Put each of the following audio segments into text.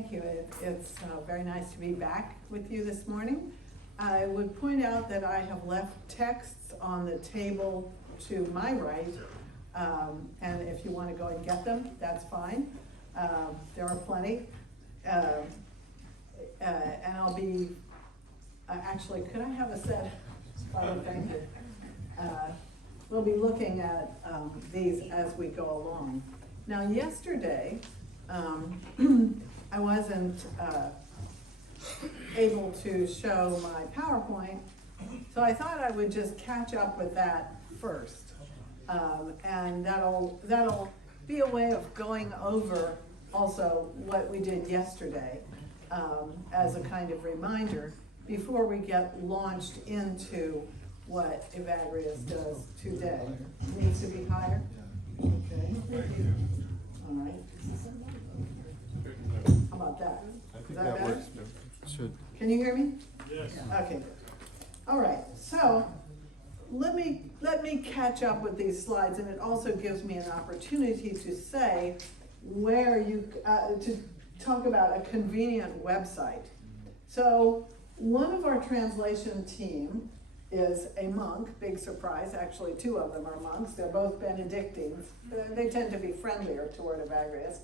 Thank you. It's very nice to be back with you this morning. I would point out that I have left texts on the table to my right, and if you want to go and get them, that's fine. There are plenty. And I'll be, actually, could I have a set? Father, thank you. We'll be looking at these as we go along. Now, yesterday, I wasn't able to show my PowerPoint, so I thought I would just catch up with that first. And that'll be a way of going over also what we did yesterday as a kind of reminder before we get launched into what Evagrius does today. It needs to be higher? Okay. All right. How about that? Is that better? Should. Can you hear me? Yes. Okay, good. All right, so let me catch up with these slides, and it also gives me an opportunity to say where you, to talk about a convenient website. So one of our translation team is a monk, big surprise, actually two of them are monks, they're both Benedictines. They tend to be friendlier toward Evagrius.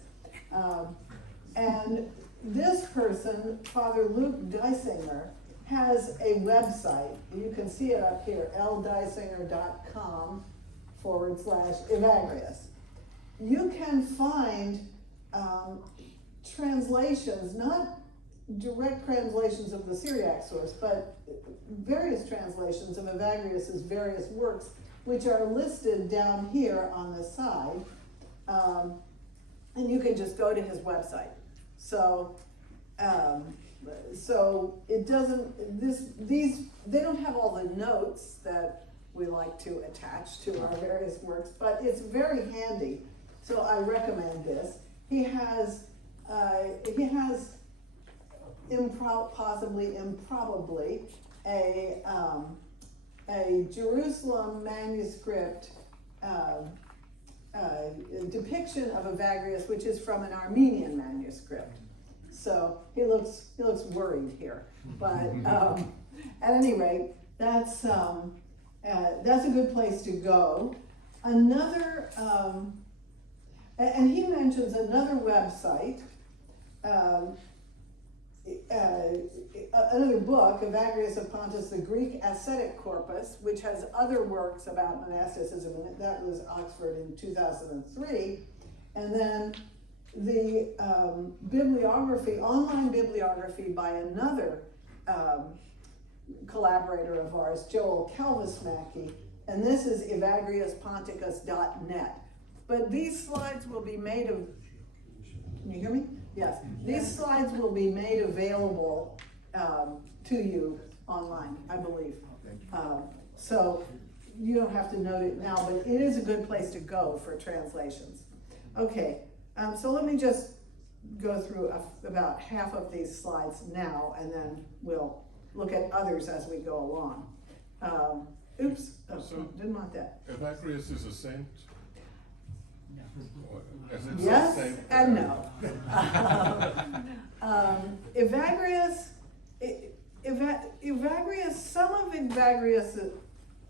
And this person, Father Luke Dysinger, has a website. You can see it up here, ldysinger.com/Evagrius. You can find translations, not direct translations of the Syriac source, but various translations of Evagrius's various works, which are listed down here on the side. And you can just go to his website. So, so it doesn't, they don't have all the notes that we like to attach to our various works, but it's very handy. So I recommend this. He has possibly improbably a Jerusalem manuscript depiction of Evagrius, which is from an Armenian manuscript. So he looks worried here, but at any rate, that's a good place to go. Another, and he mentions another website, another book, Evagrius of Pontus, the Greek Ascetic Corpus, which has other works about monasticism, and that was Oxford in 2003. And then the bibliography, online bibliography by another collaborator of ours, Joel Calvismacki, and this is evagriusponticus.net. But these slides will be made of, can you hear me? Yes, these slides will be made available to you online, I believe. So you don't have to note it now, but it is a good place to go for translations. Okay, so let me just go through about half of these slides now, and then we'll look at others as we go along. Oops, didn't want that. Evagrius is a saint? Yes and no. Evagrius, some of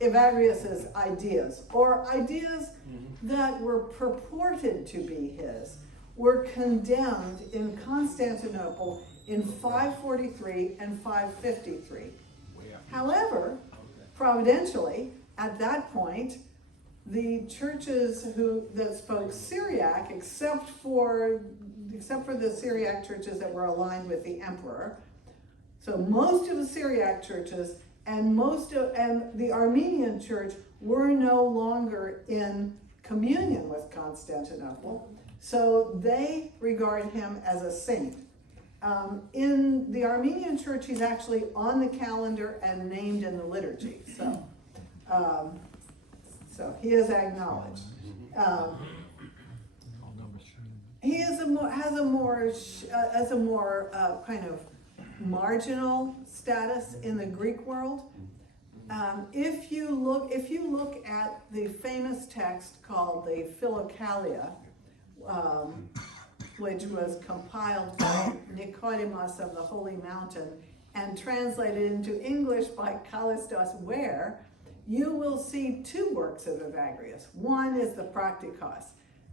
Evagrius's ideas, or ideas that were purported to be his, were condemned in Constantinople in 543 and 553. However, providentially, at that point, the churches that spoke Syriac, except for the Syriac churches that were aligned with the emperor, so most of the Syriac churches and the Armenian church were no longer in communion with Constantinople, so they regard him as a saint. In the Armenian church, he's actually on the calendar and named in the liturgy. So he is acknowledged. He has a more kind of marginal status in the Greek world. If you look at the famous text called the Philokalia, which was compiled by Nicodemus of the Holy Mountain and translated into English by Callistus, where you will see two works of Evagrius. One is the Practicos.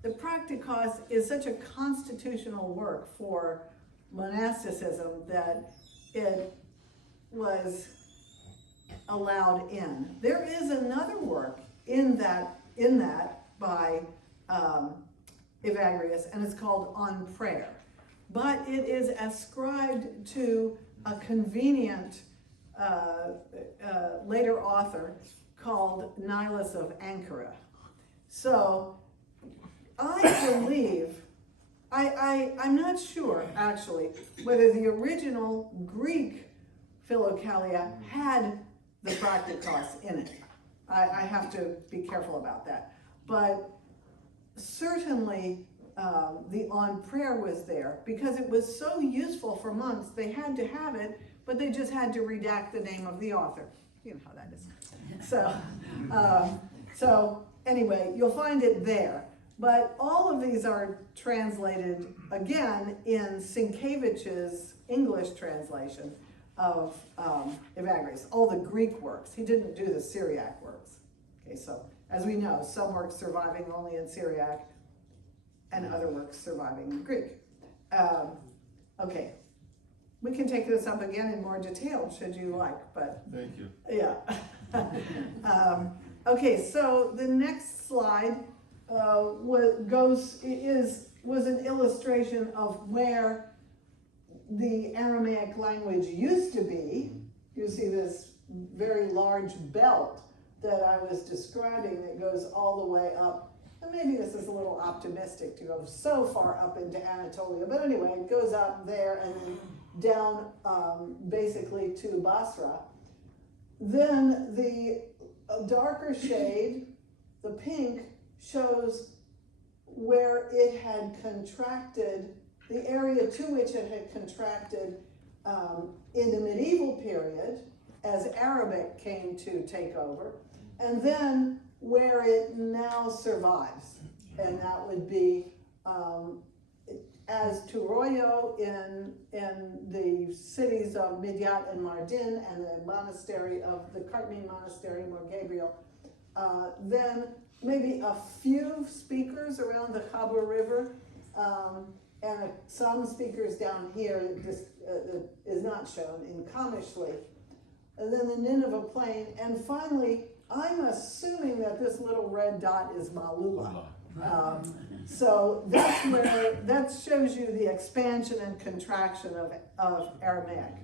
The Practicos is such a constitutional work for monasticism that it was allowed in. There is another work in that by Evagrius, and it's called On Prayer. But it is ascribed to a convenient later author called Nilus of Ankara. So I believe, I'm not sure actually whether the original Greek Philokalia had the Practicos in it. I have to be careful about that. But certainly the On Prayer was there because it was so useful for monks. They had to have it, but they just had to redact the name of the author. You know how that is. So anyway, you'll find it there. But all of these are translated again in Sienkiewicz's English translation of Evagrius, all the Greek works. He didn't do the Syriac works. Okay, so as we know, some works surviving only in Syriac and other works surviving in Greek. Okay, we can take this up again in more detail should you like, but thank you. Yeah. Okay, so the next slide was an illustration of where the Aramaic language used to be. You see this very large belt that I was describing that goes all the way up. And maybe this is a little optimistic to go so far up into Anatolia, but anyway, it goes up there and then down basically to Basra. Then the darker shade, the pink, shows where it had contracted, the area to which it had contracted in the medieval period as Arabic came to take over, and then where it now survives. And that would be as Turoyo in the cities of Midyat and Mardin and the monastery of the Cartmine Monastery, Mor Gabriel. Then maybe a few speakers around the Khabur River, and some speakers down here that is not shown in Kamishli. And then the Nineveh Plain, and finally, I'm assuming that this little red dot is Malula. So that's where, that shows you the expansion and contraction of Aramaic.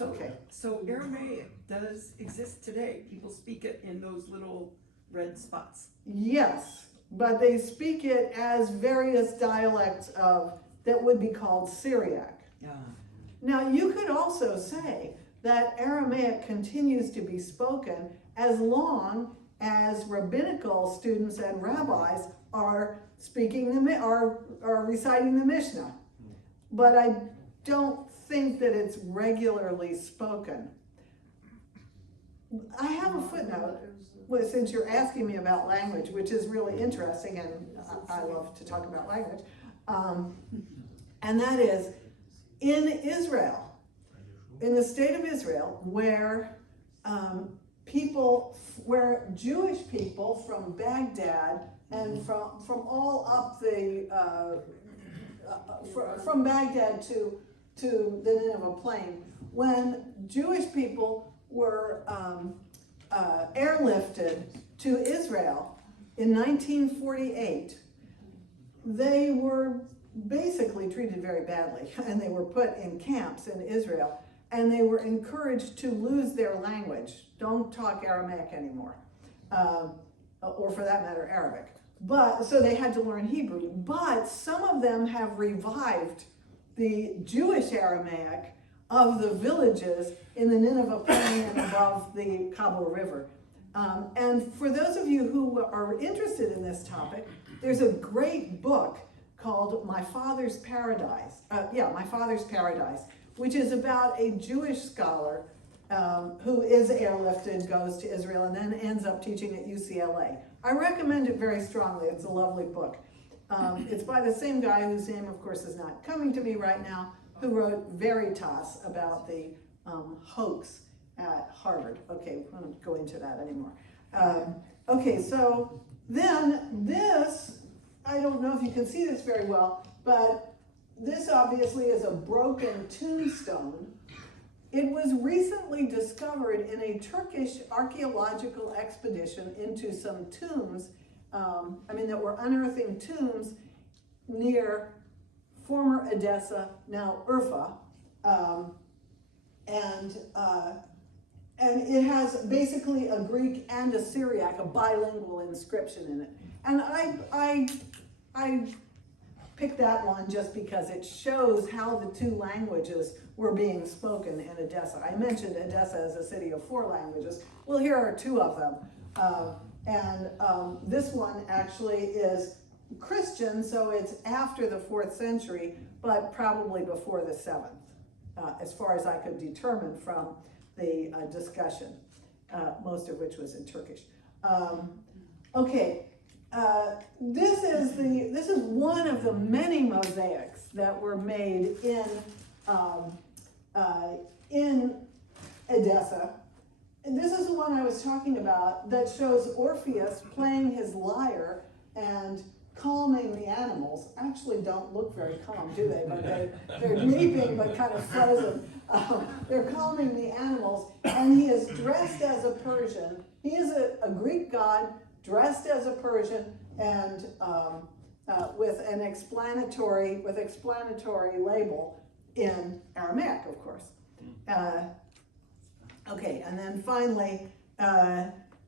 Okay. So Aramaic does exist today. People speak it in those little red spots. Yes, but they speak it as various dialects of, that would be called Syriac. Yeah. Now you could also say that Aramaic continues to be spoken as long as rabbinical students and rabbis are speaking are reciting the Mishnah. But I don't think that it's regularly spoken. I have a footnote, since you're asking me about language, which is really interesting, and I love to talk about language, and that is, in Israel, in the state of Israel, where Jewish people from Baghdad and from all up the from Baghdad to the Nineveh Plain, when Jewish people were airlifted to Israel in 1948, they were basically treated very badly, and they were put in camps in Israel, and they were encouraged to lose their language. Don't talk Aramaic anymore, or for that matter, Arabic. But so they had to learn Hebrew. But some of them have revived the Jewish Aramaic of the villages in the Nineveh Plain and above the Kabul River. And for those of you who are interested in this topic, there's a great book called My Father's Paradise. My Father's Paradise, which is about a Jewish scholar who is airlifted, goes to Israel, and then ends up teaching at UCLA. I recommend it very strongly. It's a lovely book. It's by the same guy whose name, of course, is not coming to me right now, who wrote Veritas about the hoax at Harvard. Okay, I won't go into that anymore. Okay, so then this, I don't know if you can see this very well, but this obviously is a broken tombstone. It was recently discovered in a Turkish archaeological expedition into some tombs, that were unearthing tombs near former Edessa, now Urfa, and it has basically a Greek and a Syriac, a bilingual inscription in it. And I picked that one just because it shows how the two languages were being spoken in Edessa. I mentioned Edessa as a city of 4 languages. Well, here are 2 of them. This one actually is Christian, so it's after the 4th century, but probably before the 7th, as far as I could determine from the discussion, most of which was in Turkish. This is one of the many mosaics that were made in Edessa. And this is the one I was talking about that shows Orpheus playing his lyre and calming the animals. Actually don't look very calm, do they? But they're weeping but kind of frozen. They're calming the animals, and he is dressed as a Persian. He is a Greek god dressed as a Persian, and with explanatory label in Aramaic, of course. And then finally,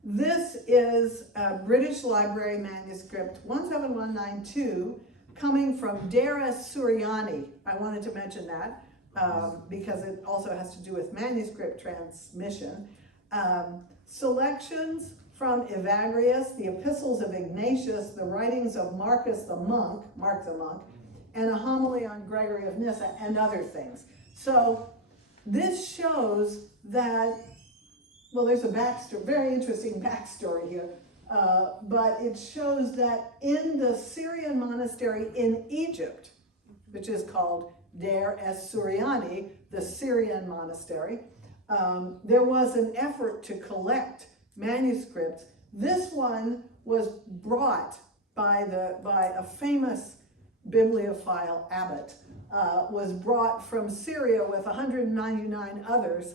this is a British Library manuscript 17192 coming from Deir es-Suryani. I wanted to mention that because it also has to do with manuscript transmission. Selections from Evagrius, the epistles of Ignatius, the writings of Mark the monk, and a homily on Gregory of Nyssa, and other things. So this shows that, well, there's a backstory, very interesting backstory here, but it shows that in the Syrian monastery in Egypt, which is called Deir es-Suryani, the Syrian monastery, there was an effort to collect manuscripts. This one was brought by a famous bibliophile abbot, was brought from Syria with 199 others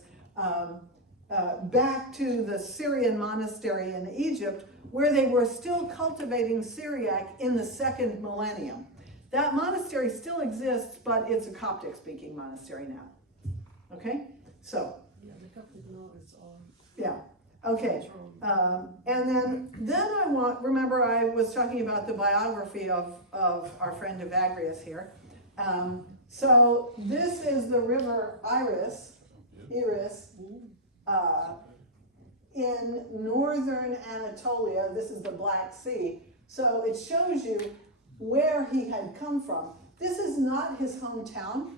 back to the Syrian monastery in Egypt, where they were still cultivating Syriac in the 2nd millennium. That monastery still exists, but it's a Coptic-speaking monastery now. Okay, so. Yeah, the Coptic law is all. Yeah. Okay. And then remember I was talking about the biography of our friend Evagrius here. So this is the river Iris, in northern Anatolia. This is the Black Sea. So it shows you where he had come from. This is not his hometown.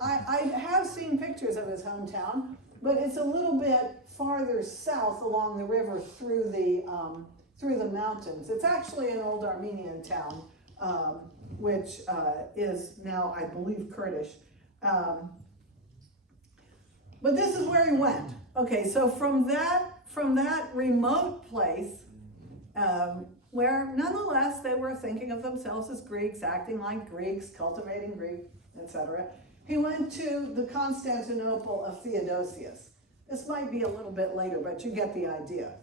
I have seen pictures of his hometown, but it's a little bit farther south along the river through the mountains. It's actually an old Armenian town, which is now, I believe, Kurdish. But this is where he went. Okay, so from that remote place, where nonetheless they were thinking of themselves as Greeks, acting like Greeks, cultivating Greek, etc., he went to the Constantinople of Theodosius. This might be a little bit later, but you get the idea.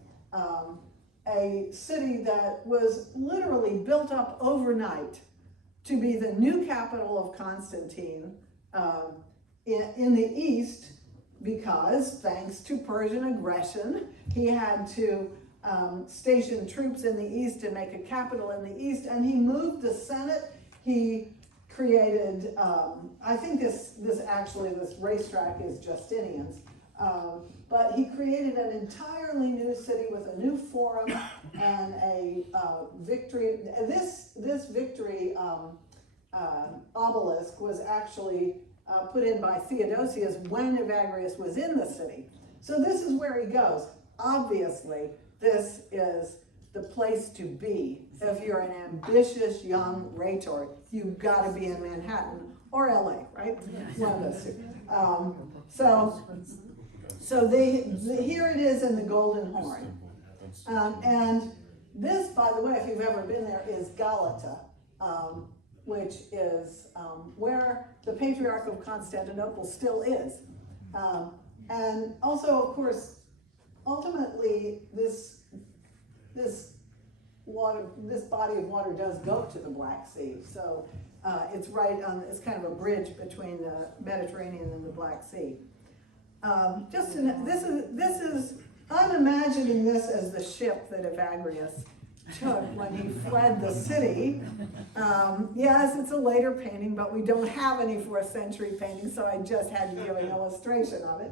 A city that was literally built up overnight to be the new capital of Constantine in the east, because thanks to Persian aggression, he had to station troops in the east and make a capital in the east, and he moved the Senate. He created, I think this racetrack is Justinian's, but he created an entirely new city with a new forum and a victory. This victory obelisk was actually put in by Theodosius when Evagrius was in the city. So this is where he goes. Obviously, this is the place to be. If you're an ambitious young rhetor, you've got to be in Manhattan or LA, right? One of those two. Here it is in the Golden Horn. And this, by the way, if you've ever been there, is Galata, which is where the Patriarch of Constantinople still is. And also, of course, ultimately, this body of water does go to the Black Sea. So it's right on, it's kind of a bridge between the Mediterranean and the Black Sea. I'm imagining this as the ship that Evagrius took when he fled the city. Yes, it's a later painting, but we don't have any 4th century paintings, so I just had to give an illustration of it.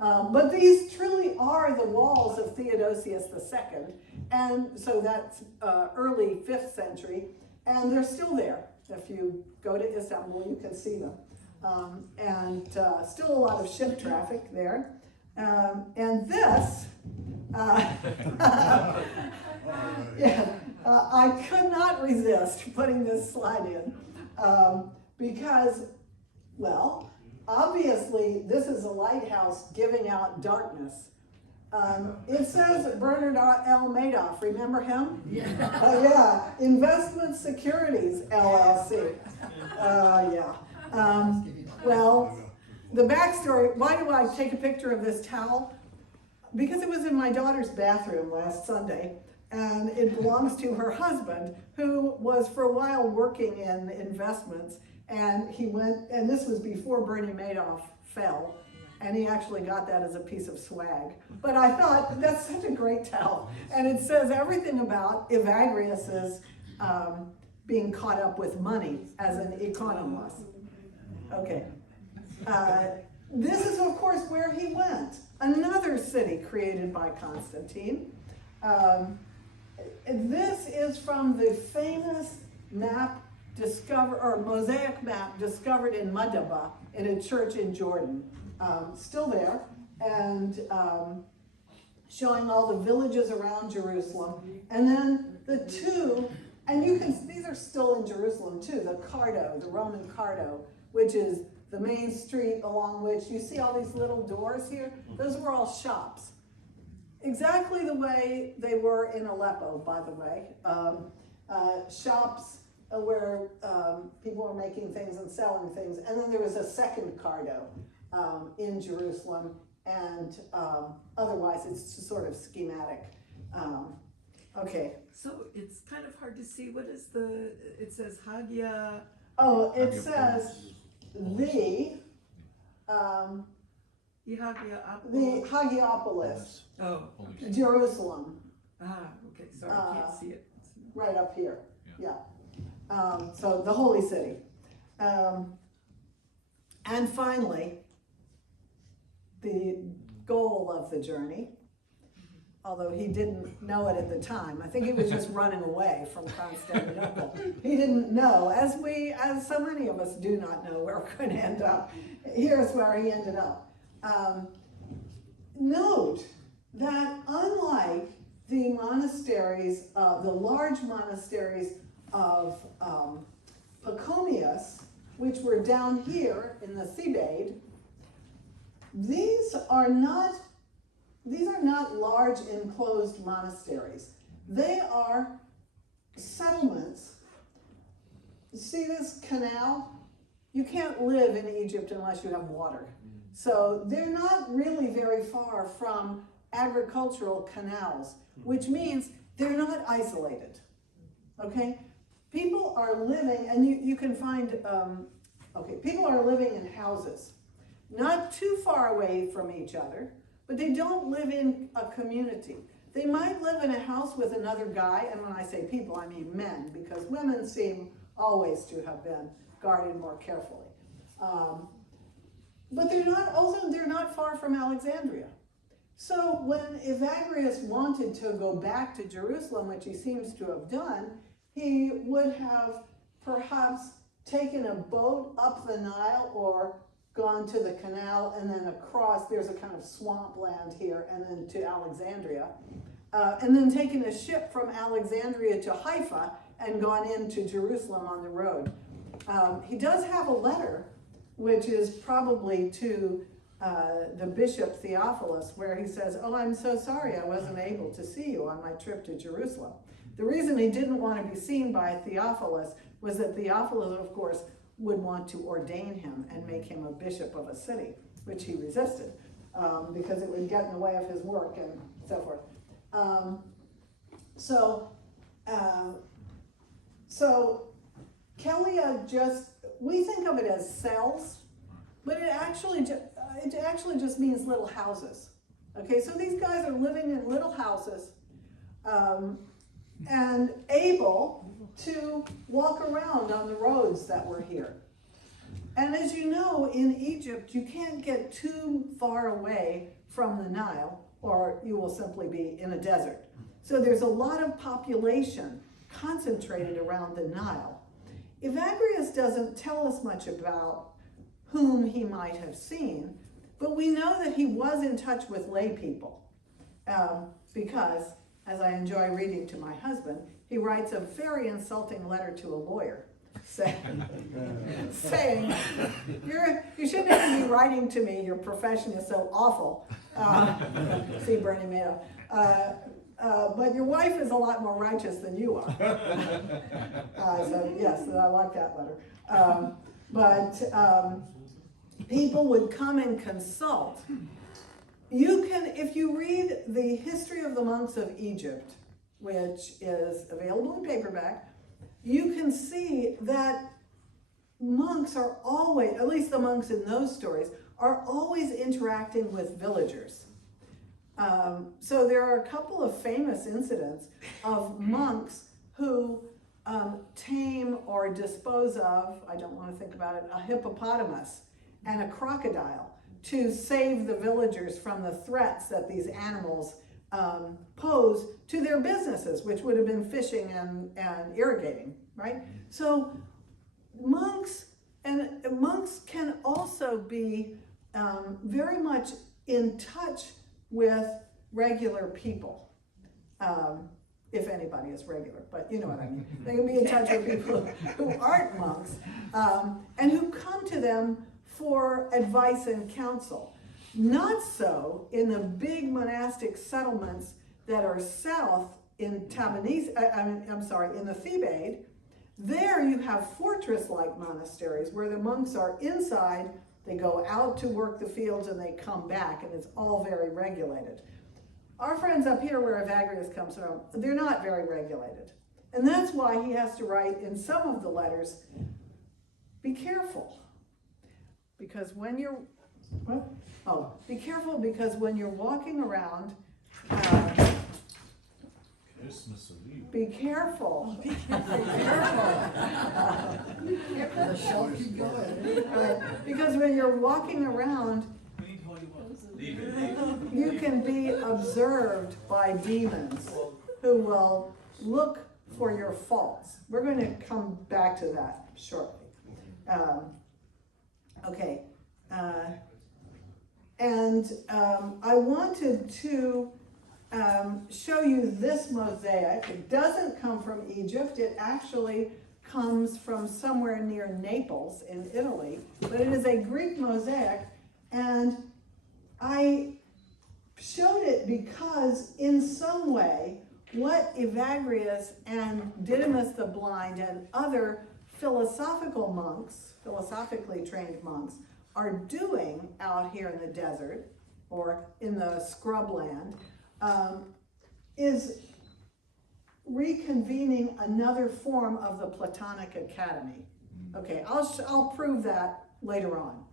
But these truly are the walls of Theodosius II, and so that's early 5th century, and they're still there. If you go to Istanbul, you can see them. And still a lot of ship traffic there. And this, I could not resist putting this slide in because, well, obviously this is a lighthouse giving out darkness. It says Bernard L. Madoff, remember him? Yeah, Investment Securities, LLC. Well, the backstory, why do I take a picture of this towel? Because it was in my daughter's bathroom last Sunday, and it belongs to her husband, who was for a while working in investments, and he went, and this was before Bernie Madoff fell, and he actually got that as a piece of swag. But I thought, that's such a great towel. And it says everything about Evagrius's being caught up with money as an economist. Okay. This is, of course, where he went. Another city created by Constantine. This is from the famous map mosaic map discovered in Madaba in a church in Jordan. Still there, and showing all the villages around Jerusalem. And then the two, and these are still in Jerusalem too, the Cardo, the Roman Cardo, which is the main street along which you see all these little doors here. Those were all shops. Exactly the way they were in Aleppo, by the way. Shops where people were making things and selling things. And then there was a second Cardo in Jerusalem, and otherwise it's just sort of schematic. Okay. So it's kind of hard to see. What is it says Hagia. Oh, it says the Hagiopolis. Oh, okay. Jerusalem. Okay, sorry, I can't see it. Right up here, yeah. So the holy city. And finally, the goal of the journey, although he didn't know it at the time. I think he was just running away from Constantinople. He didn't know, as so many of us do not know where we're going to end up. Here's where he ended up. Note that unlike the monasteries, the large monasteries of Pachomius, which were down here in the Thebaid, these are not large enclosed monasteries. They are settlements. See this canal? You can't live in Egypt unless you have water. So they're not really very far from agricultural canals, which means they're not isolated, okay? People are living, and you can find, people are living in houses, not too far away from each other, but they don't live in a community. They might live in a house with another guy, and when I say people, I mean men, because women seem always to have been guarded more carefully. But they're not far from Alexandria. So when Evagrius wanted to go back to Jerusalem, which he seems to have done, he would have perhaps taken a boat up the Nile or gone to the canal and then across. There's a kind of swampland here, and then to Alexandria. and then taken a ship from Alexandria to Haifa and gone into Jerusalem on the road. He does have a letter, which is probably to the bishop Theophilus, where he says, "Oh, I'm so sorry I wasn't able to see you on my trip to Jerusalem." The reason he didn't want to be seen by Theophilus was that Theophilus, of course, would want to ordain him and make him a bishop of a city, which he resisted, because it would get in the way of his work and so forth. So Kelia we think of it as cells, but it actually just means little houses. Okay, so these guys are living in little houses, and able to walk around on the roads that were here. And as you know, in Egypt, you can't get too far away from the Nile, or you will simply be in a desert. So there's a lot of population concentrated around the Nile. Evagrius doesn't tell us much about whom he might have seen, but we know that he was in touch with lay people, because, as I enjoy reading to my husband, he writes a very insulting letter to a lawyer, saying you shouldn't even be writing to me, your profession is so awful. See Bernie Madoff. But your wife is a lot more righteous than you are. So yes, I like that letter. But people would come and consult. You can, if you read the History of the Monks of Egypt, which is available in paperback, you can see that monks are always, at least the monks in those stories, are always interacting with villagers. So there are a couple of famous incidents of monks who tame or dispose of, I don't want to think about it, a hippopotamus and a crocodile to save the villagers from the threats that these animals pose to their businesses, which would have been fishing and irrigating, right? So monks can also be very much in touch with regular people, if anybody is regular, but you know what I mean. They can be in touch with people who aren't monks, and who come to them for advice and counsel. Not so in the big monastic settlements that are south in Tabanese, in the Thebaid. There you have fortress-like monasteries where the monks are inside, they go out to work the fields and they come back, and it's all very regulated. Our friends up here where Evagrius comes from, they're not very regulated. And that's why he has to write in some of the letters, be careful. Because when you're, be careful because when you're walking around, be careful. Be careful. Because when you're walking around, you can be observed by demons who will look for your faults. We're going to come back to that shortly. Okay. I wanted to show you this mosaic. It doesn't come from Egypt. It actually comes from somewhere near Naples in Italy, but it is a Greek mosaic, and I showed it because in some way what Evagrius and Didymus the Blind and other philosophically trained monks are doing out here in the desert or in the scrubland is reconvening another form of the Platonic Academy. Okay, I'll prove that later on.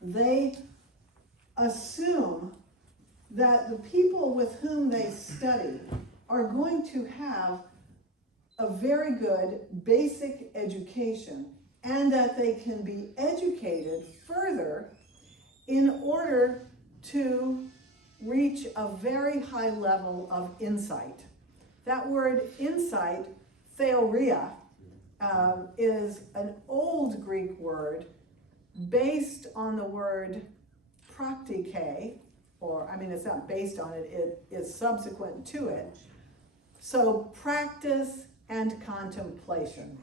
They assume that the people with whom they study are going to have a very good basic education, and that they can be educated further in order to reach a very high level of insight. That word insight, theoria, is an old Greek word based on the word praktike, or I mean, it's not based on it, it is subsequent to it. So practice and contemplation.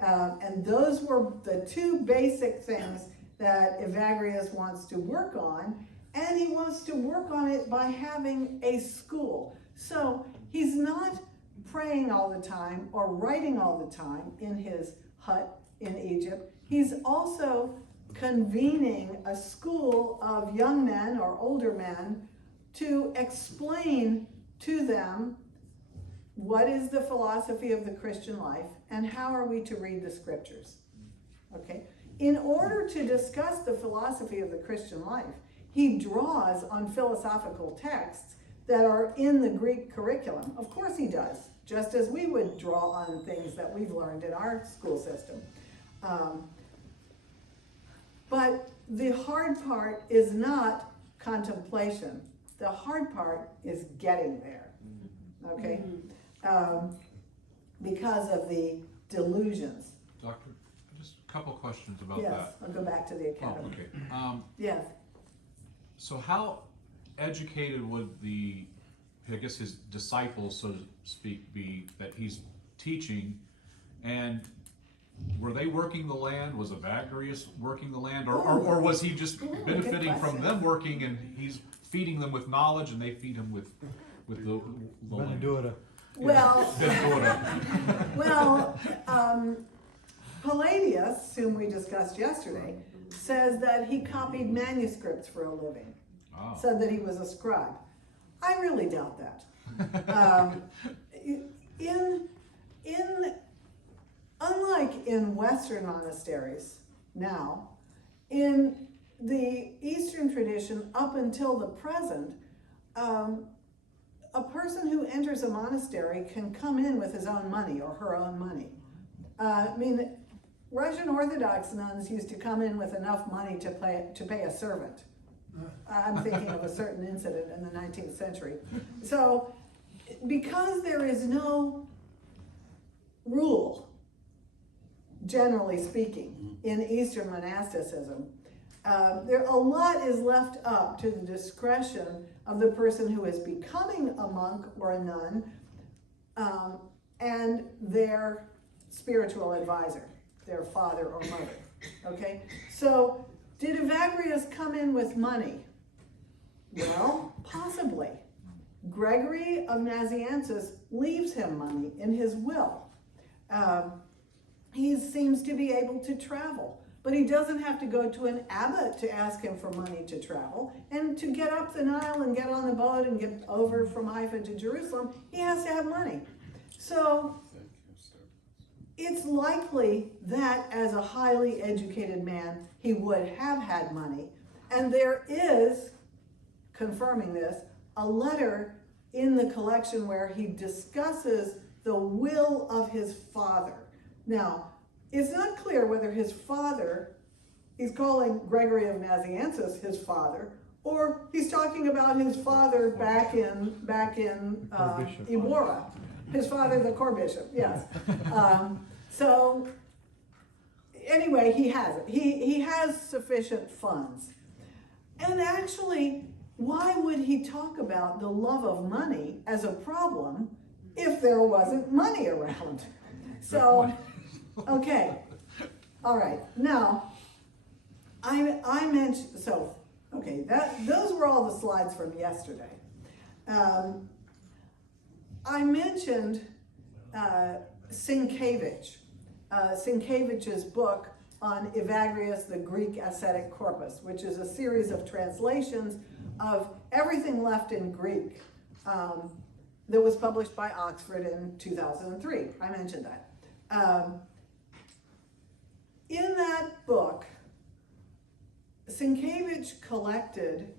And those were the two basic things that Evagrius wants to work on, and he wants to work on it by having a school. So he's not praying all the time or writing all the time in his hut in Egypt. He's also convening a school of young men or older men to explain to them what is the philosophy of the Christian life and how are we to read the scriptures. Okay? In order to discuss the philosophy of the Christian life, he draws on philosophical texts that are in the Greek curriculum. Of course he does, just as we would draw on things that we've learned in our school system. But the hard part is not contemplation. The hard part is getting there, okay? Because of the delusions. Doctor, just a couple questions about Yes, that. I'll go back to the academy. Oh, okay. Yes. So how educated would I guess his disciples, so to speak, be that he's teaching, and were they working the land? Was Evagrius working the land? Or was he just benefiting from them working, and he's feeding them with knowledge and they feed him with the land? Well, Vendora. well, Palladius, whom we discussed yesterday, says that he copied manuscripts for a living. Oh. Said that he was a scribe. I really doubt that. Unlike in Western monasteries now, in the Eastern tradition up until the present, a person who enters a monastery can come in with his own money or her own money. I mean, Russian Orthodox nuns used to come in with enough money to pay a servant. I'm thinking of a certain incident in the 19th century. So, because there is no rule, generally speaking, in Eastern monasticism, a lot is left up to the discretion of the person who is becoming a monk or a nun and their spiritual advisor, their father or mother. Okay? So, did Evagrius come in with money? Well, possibly. Gregory of Nazianzus leaves him money in his will. He seems to be able to travel, but he doesn't have to go to an abbot to ask him for money to travel. And to get up the Nile and get on the boat and get over from Haifa to Jerusalem, he has to have money. So it's likely that as a highly educated man, he would have had money. And there is, confirming this, a letter in the collection where he discusses the will of his father. Now, it's not clear whether his father, he's calling Gregory of Nazianzus his father, or he's talking about his father back in Iwara. His father, the core bishop, yes. So, anyway, he has it. He has sufficient funds. And actually, why would he talk about the love of money as a problem if there wasn't money around? So, okay. All right. Now, I mentioned, so, okay, those were all the slides from yesterday. I mentioned Sienkiewicz. Sienkiewicz's book on Evagrius, the Greek ascetic corpus, which is a series of translations of everything left in Greek that was published by Oxford in 2003. I mentioned that. In that book, Sienkiewicz collected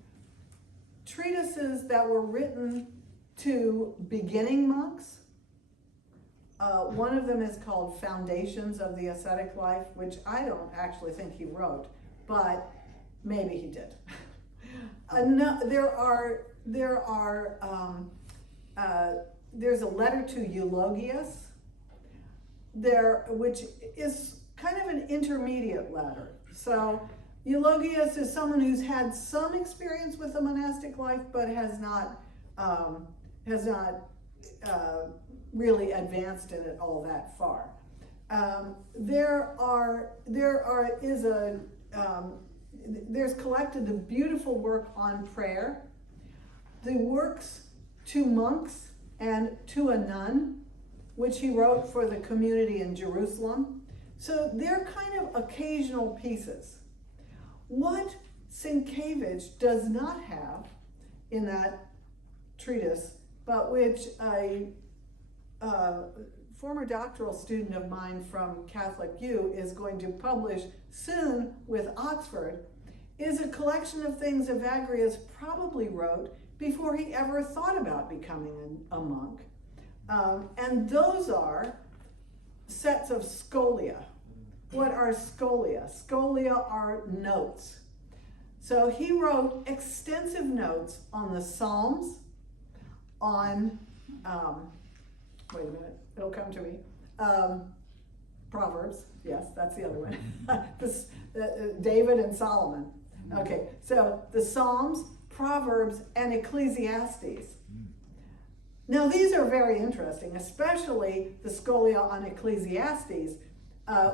treatises that were written to beginning monks. One of them is called Foundations of the Ascetic Life, which I don't actually think he wrote, but maybe he did. There's a letter to Eulogius, which is kind of an intermediate letter. So Eulogius is someone who's had some experience with the monastic life, but has not really advanced in it all that far. There's collected the beautiful work on prayer, the works to monks and to a nun, which he wrote for the community in Jerusalem. So they're kind of occasional pieces. What Sienkiewicz does not have in that treatise, but which a former doctoral student of mine from Catholic U is going to publish soon with Oxford, is a collection of things Evagrius probably wrote before he ever thought about becoming a monk. And those are sets of scholia. What are scholia? Scholia are notes. So he wrote extensive notes on the Psalms, on, wait a minute, it'll come to me, Proverbs, yes, that's the other one, David and Solomon. Okay, so the Psalms, Proverbs, and Ecclesiastes. Now these are very interesting, especially the scholia on Ecclesiastes,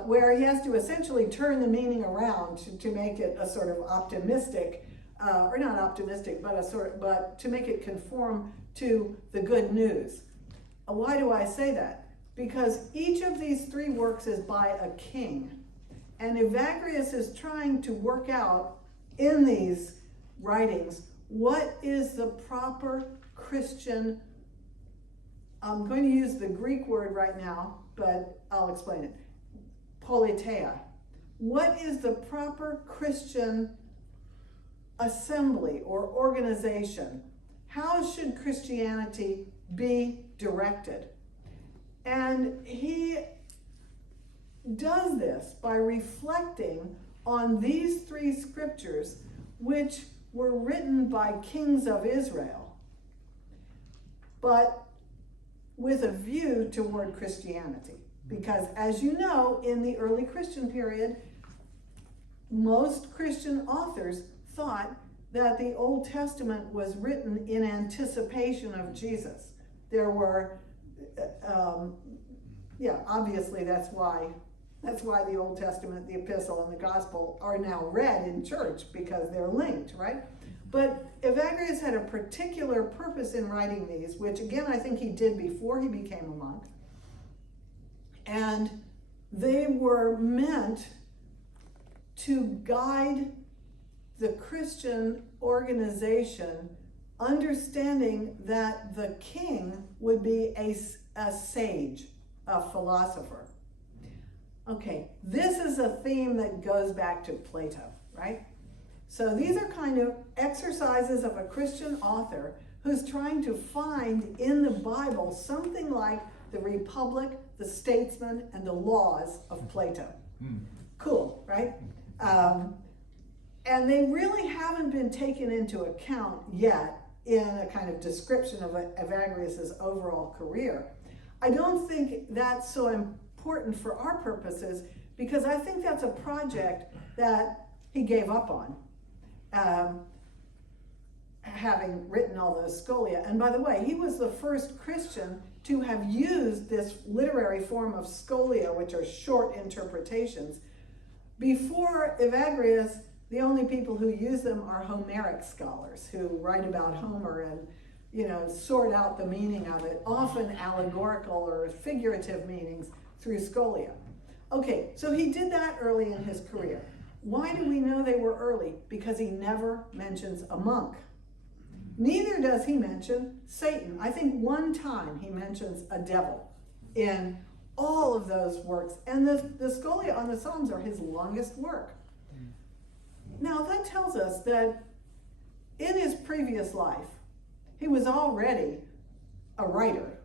where he has to essentially turn the meaning around to make it a sort of optimistic, or not optimistic, but to make it conform to the good news. Why do I say that? Because each of these three works is by a king, and Evagrius is trying to work out in these writings what is the proper Christian. I'm going to use the Greek word right now, but I'll explain it. Politeia. What is the proper Christian assembly or organization? How should Christianity be directed? And he does this by reflecting on these three scriptures, which were written by kings of Israel, but with a view toward Christianity. Because as you know, in the early Christian period, most Christian authors thought that the Old Testament was written in anticipation of Jesus. There were, obviously that's why the Old Testament, the Epistle, and the Gospel are now read in church, because they're linked, right? But Evagrius had a particular purpose in writing these, which again I think he did before he became a monk. And they were meant to guide the Christian organization, understanding that the king would be a sage, a philosopher. Okay, this is a theme that goes back to Plato, right? So these are kind of exercises of a Christian author who's trying to find in the Bible something like the Republic, the Statesman, and the Laws of Plato. Cool, right? And they really haven't been taken into account yet in a kind of description of Evagrius's overall career. I don't think that's so important for our purposes, because I think that's a project that he gave up on, having written all those scholia. And by the way, he was the first Christian to have used this literary form of scholia, which are short interpretations. Before Evagrius, the only people who use them are Homeric scholars who write about Homer and, sort out the meaning of it, often allegorical or figurative meanings through scholia. Okay, so he did that early in his career. Why do we know they were early? Because he never mentions a monk. Neither does he mention Satan. I think one time he mentions a devil in all of those works. And the scholia on the Psalms are his longest work. Now that tells us that in his previous life, he was already a writer,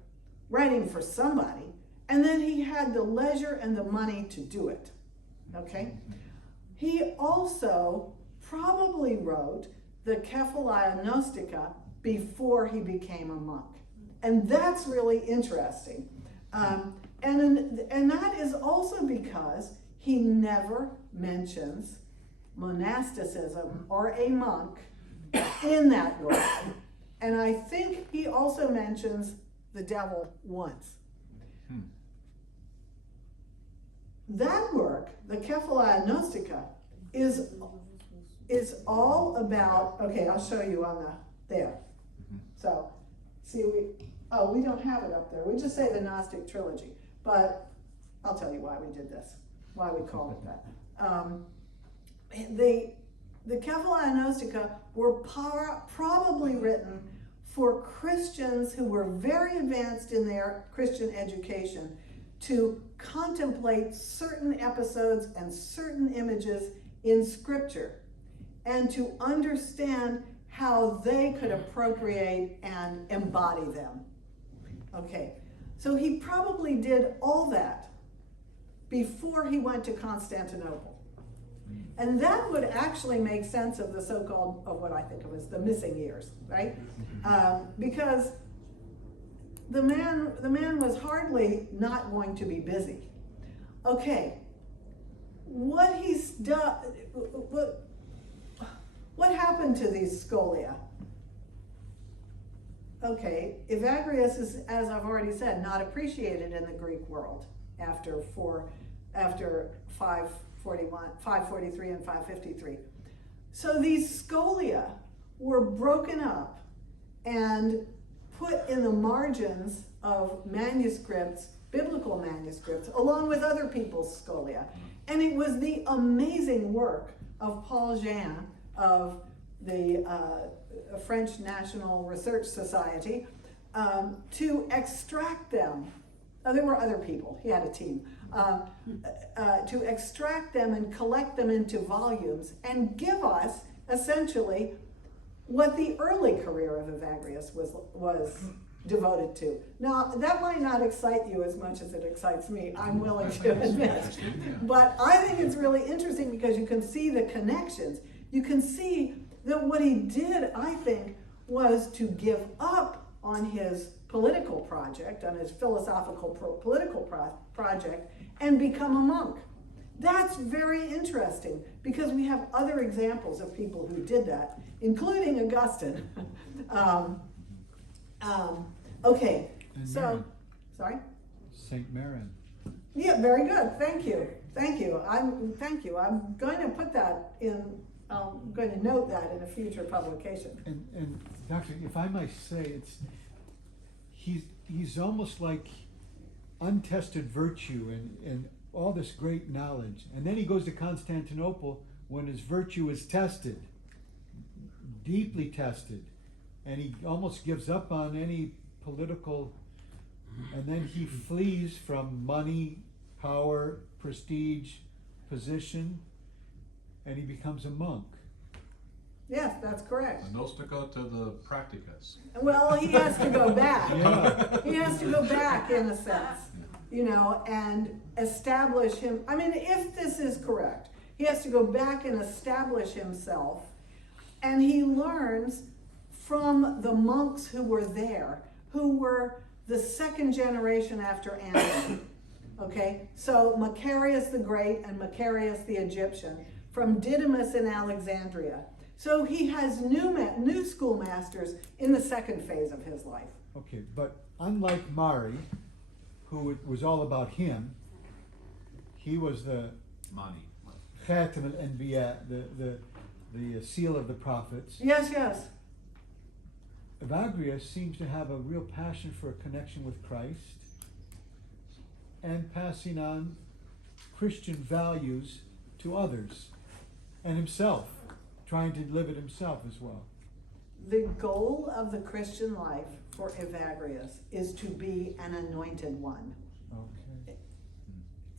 writing for somebody, and then he had the leisure and the money to do it, okay? He also probably wrote the Kephalia Gnostica before he became a monk. And that's really interesting. And that is also because he never mentions monasticism or a monk in that work. And I think he also mentions the devil once. That work, the Kephalaia Gnostica, is all about, okay, I'll show you on there. So, see, we don't have it up there. We just say the Gnostic Trilogy, but I'll tell you why we did this, why we called it that. The Kephalaia Gnostica were probably written for Christians who were very advanced in their Christian education to contemplate certain episodes and certain images in Scripture and to understand how they could appropriate and embody them. Okay, so he probably did all that before he went to Constantinople. And that would actually make sense of the so-called, of what I think of as the missing years, right? Because the man was hardly not going to be busy. Okay, what he's done, what happened to these scholia? Okay, Evagrius is, as I've already said, not appreciated in the Greek world after 543 and 553. So these scholia were broken up and put in the margins of manuscripts, biblical manuscripts, along with other people's scholia. And it was the amazing work of Paul Jean of the French National Research Society to extract them. There were other people, he had a team, to extract them and collect them into volumes and give us essentially what the early career of Evagrius was devoted to. Now, that might not excite you as much as it excites me, I'm willing to admit. But I think it's really interesting because you can see the connections. You can see that what he did, I think, was to give up on his political project, on his philosophical political project, and become a monk. That's very interesting because we have other examples of people who did that, including Augustine. Okay, and so, Marin. sorry? Saint Marin. Yeah, very good, thank you. Thank you, I'm going to put that in, I'm going to note that in a future publication. And Doctor, if I might say, he's almost like untested virtue and all this great knowledge. And then he goes to Constantinople when his virtue is tested, deeply tested. And he almost gives up on any political, and then he flees from money, power, prestige, position, and he becomes a monk. Yes, that's correct. The Gnostica to the Practicus. Well, he has to go back. Yeah. He has to go back in a sense, and establish him. I mean, if this is correct, he has to go back and establish himself, and he learns from the monks who were there, who were the second generation after Antony. Okay, so Macarius the Great and Macarius the Egyptian, from Didymus in Alexandria. So he has new schoolmasters in the second phase of his life. Okay, but unlike Mari, who it was all about him, he was the Mani. Khatam al-Anbiya, the seal of the prophets. Yes, yes. Evagrius seems to have a real passion for a connection with Christ and passing on Christian values to others and himself, trying to live it himself as well. The goal of the Christian life for Evagrius is to be an anointed one. Okay.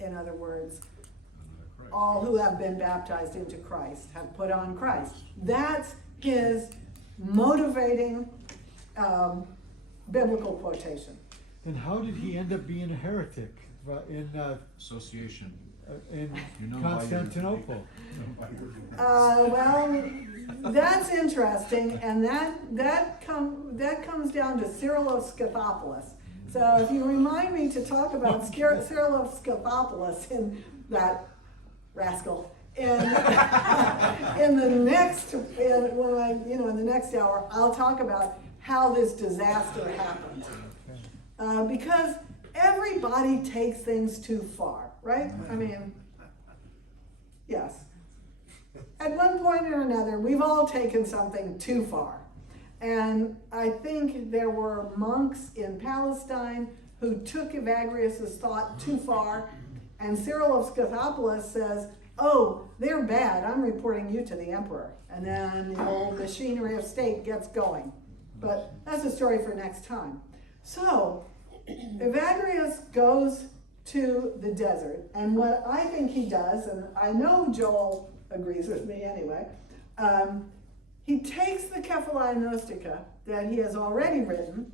In other words, all who have been baptized into Christ have put on Christ. That's his motivating biblical quotation. Then how did he end up being a heretic in Association. Constantinople? Well, that's interesting, and that comes down to Cyril of Scythopolis. So if you remind me to talk about Cyril of Scythopolis in that rascal in in the next, in the next hour, I'll talk about how this disaster happened. Because everybody takes things too far, right? I mean, yes. At one point or another, we've all taken something too far. And I think there were monks in Palestine who took Evagrius' thought too far. And Cyril of Scythopolis says, oh, they're bad, I'm reporting you to the emperor. And then the old machinery of state gets going. But that's a story for next time. So, Evagrius goes to the desert, and what I think he does, and I know Joel agrees with me anyway, he takes the Kephali Gnostica that he has already written,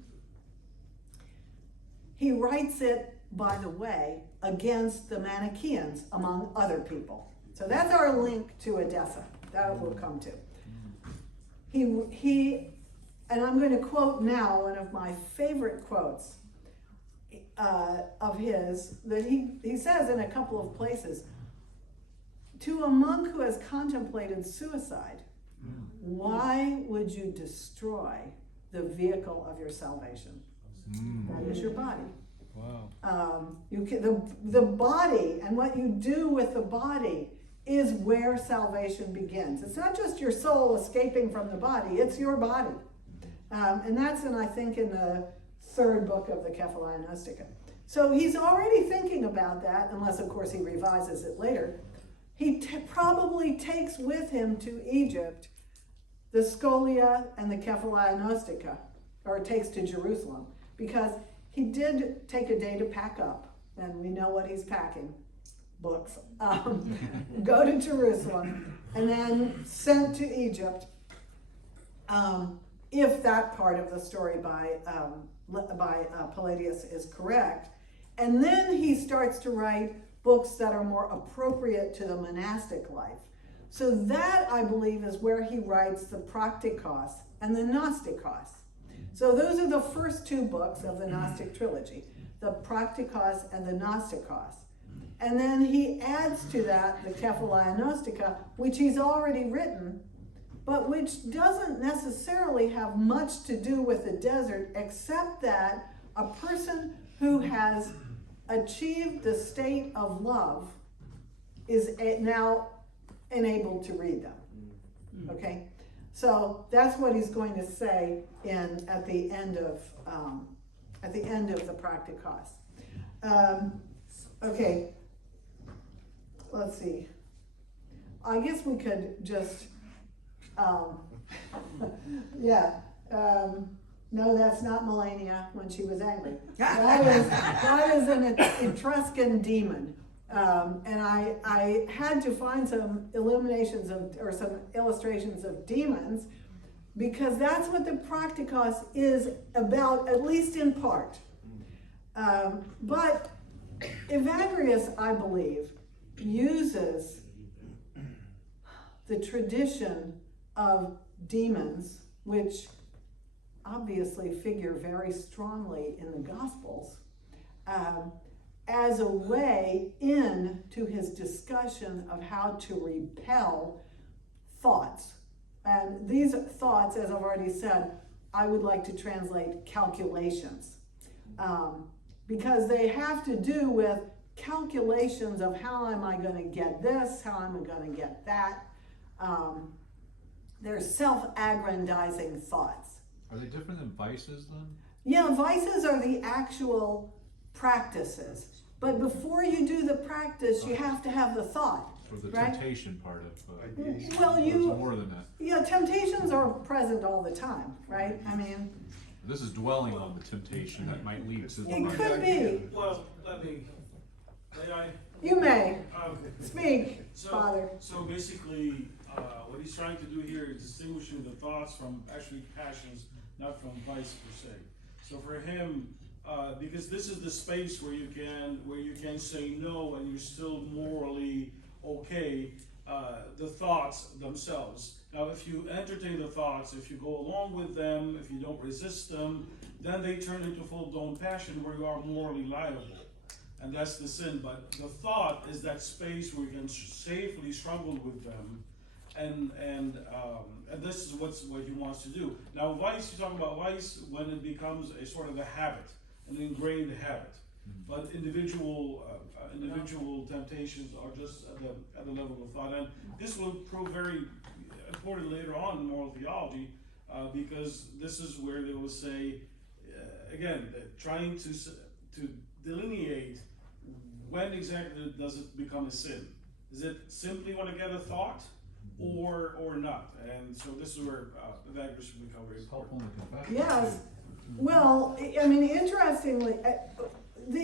he writes it, by the way, against the Manichaeans, among other people. So that's our link to Edessa. That we'll come to. And I'm going to quote now one of my favorite quotes of his, that he says in a couple of places, to a monk who has contemplated suicide, why would you destroy the vehicle of your salvation? That is your body. Wow. The body and what you do with the body is where salvation begins. It's not just your soul escaping from the body, it's your body. And that's I think in the third book of the Kephali Gnostica. So he's already thinking about that, unless of course he revises it later. He probably takes with him to Egypt the Scholia and the Kephali Gnostica, or takes to Jerusalem, because he did take a day to pack up, and we know what he's packing, books. Go to Jerusalem, and then sent to Egypt, if that part of the story by Palladius is correct. And then he starts to write books that are more appropriate to the monastic life. So that, I believe, is where he writes the Praktikos and the Gnostikos. So those are the first two books of the Gnostic Trilogy, the Praktikos and the Gnostikos. And then he adds to that the Kephali Gnostica, which he's already written, but which doesn't necessarily have much to do with the desert, except that a person who has achieved the state of love is now enabled to read them. Okay, so that's what he's going to say at the end of the Praktikos. Okay, let's see. I guess we could just. No, that's not Melania when she was angry. That is an Etruscan demon. And I had to find some illuminations or some illustrations of demons, because that's what the Praktikos is about, at least in part. But Evagrius, I believe, uses the tradition of demons, which obviously figure very strongly in the Gospels, as a way into his discussion of how to repel thoughts. And these thoughts, as I've already said, I would like to translate calculations, because they have to do with calculations of how am I going to get this, how am I going to get that. They're self-aggrandizing thoughts. Are they different than vices then? Yeah, vices are the actual practices. But before you do the practice, you have to have the thought. For the right? temptation part of well, there's more than that. Yeah, temptations are present all the time, right? I mean, This is dwelling on the temptation that might lead to the it could be. Well, may I? You may. Okay. Speak, Father. So basically, what he's trying to do here is distinguishing the thoughts from actually passions, not from vice per se. So for him, because this is the space where you can say no and you're still morally okay, the thoughts themselves. Now, if you entertain the thoughts, if you go along with them, if you don't resist them, then they turn into full-blown passion where you are morally liable. And that's the sin. But the thought is that space where you can safely struggle with them and this is what he wants to do. Now, vice, you're talking about vice when it becomes a sort of a habit, an ingrained habit. But individual temptations are just at the level of thought, and this will prove very important later on in moral theology, because this is where they will say, again, that trying to delineate when exactly does it become a sin. Is it simply when I get a thought, or not? And so this is where Evagrius will become very Helpful important. in the confession. Yes. Well, I mean, interestingly, the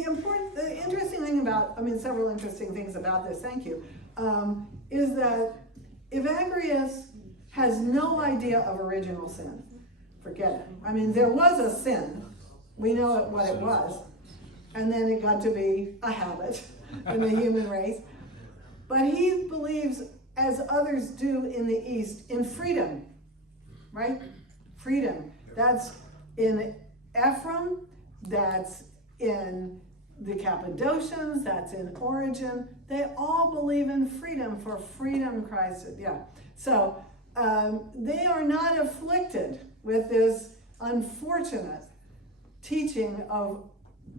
interesting thing about, I mean, several interesting things about this, thank you, is that Evagrius has no idea of original sin. Forget it. I mean, there was a sin. We know what it was. And then it got to be a habit in the human race. But he believes, as others do in the East, in freedom, right? Freedom. That's in Ephraim, that's in the Cappadocians, that's in Origen. They all believe in freedom, for freedom Christ, yeah. So they are not afflicted with this unfortunate teaching of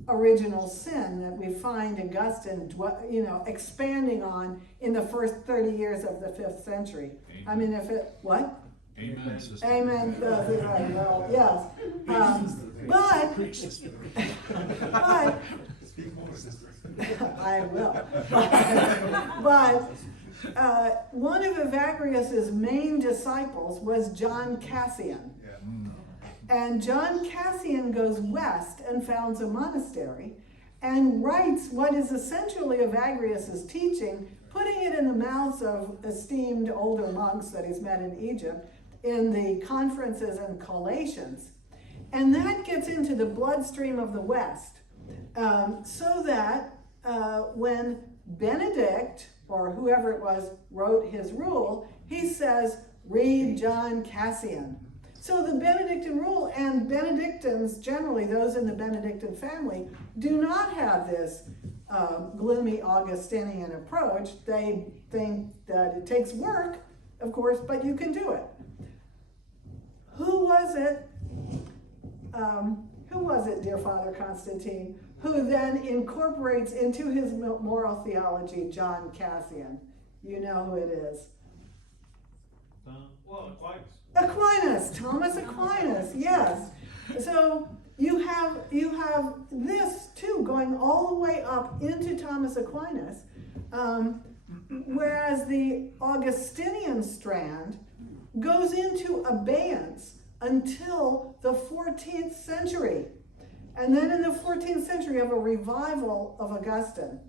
original sin that we find Augustine, expanding on in the first 30 years of the 5th century. Amen. I mean, if it, what? Amen, sister. Amen. Right, well, yes. But Speak more, sister. I will. But one of Evagrius's main disciples was John Cassian. Yeah. And John Cassian goes west and founds a monastery and writes what is essentially Evagrius's teaching, putting it in the mouths of esteemed older monks that he's met in Egypt in the conferences and collations. And that gets into the bloodstream of the West. So that when Benedict, or whoever it was, wrote his rule, he says, read John Cassian. So the Benedictine rule, and Benedictines, generally those in the Benedictine family, do not have this gloomy Augustinian approach. They think that it takes work, of course, but you can do it. Who was it, dear Father Constantine, who then incorporates into his moral theology John Cassian? You know who it is. Well, Aquinas. Aquinas, Thomas Aquinas, yes. So you have this too going all the way up into Thomas Aquinas, whereas the Augustinian strand goes into abeyance until the 14th century. And then in the 14th century, you have a revival of Augustine.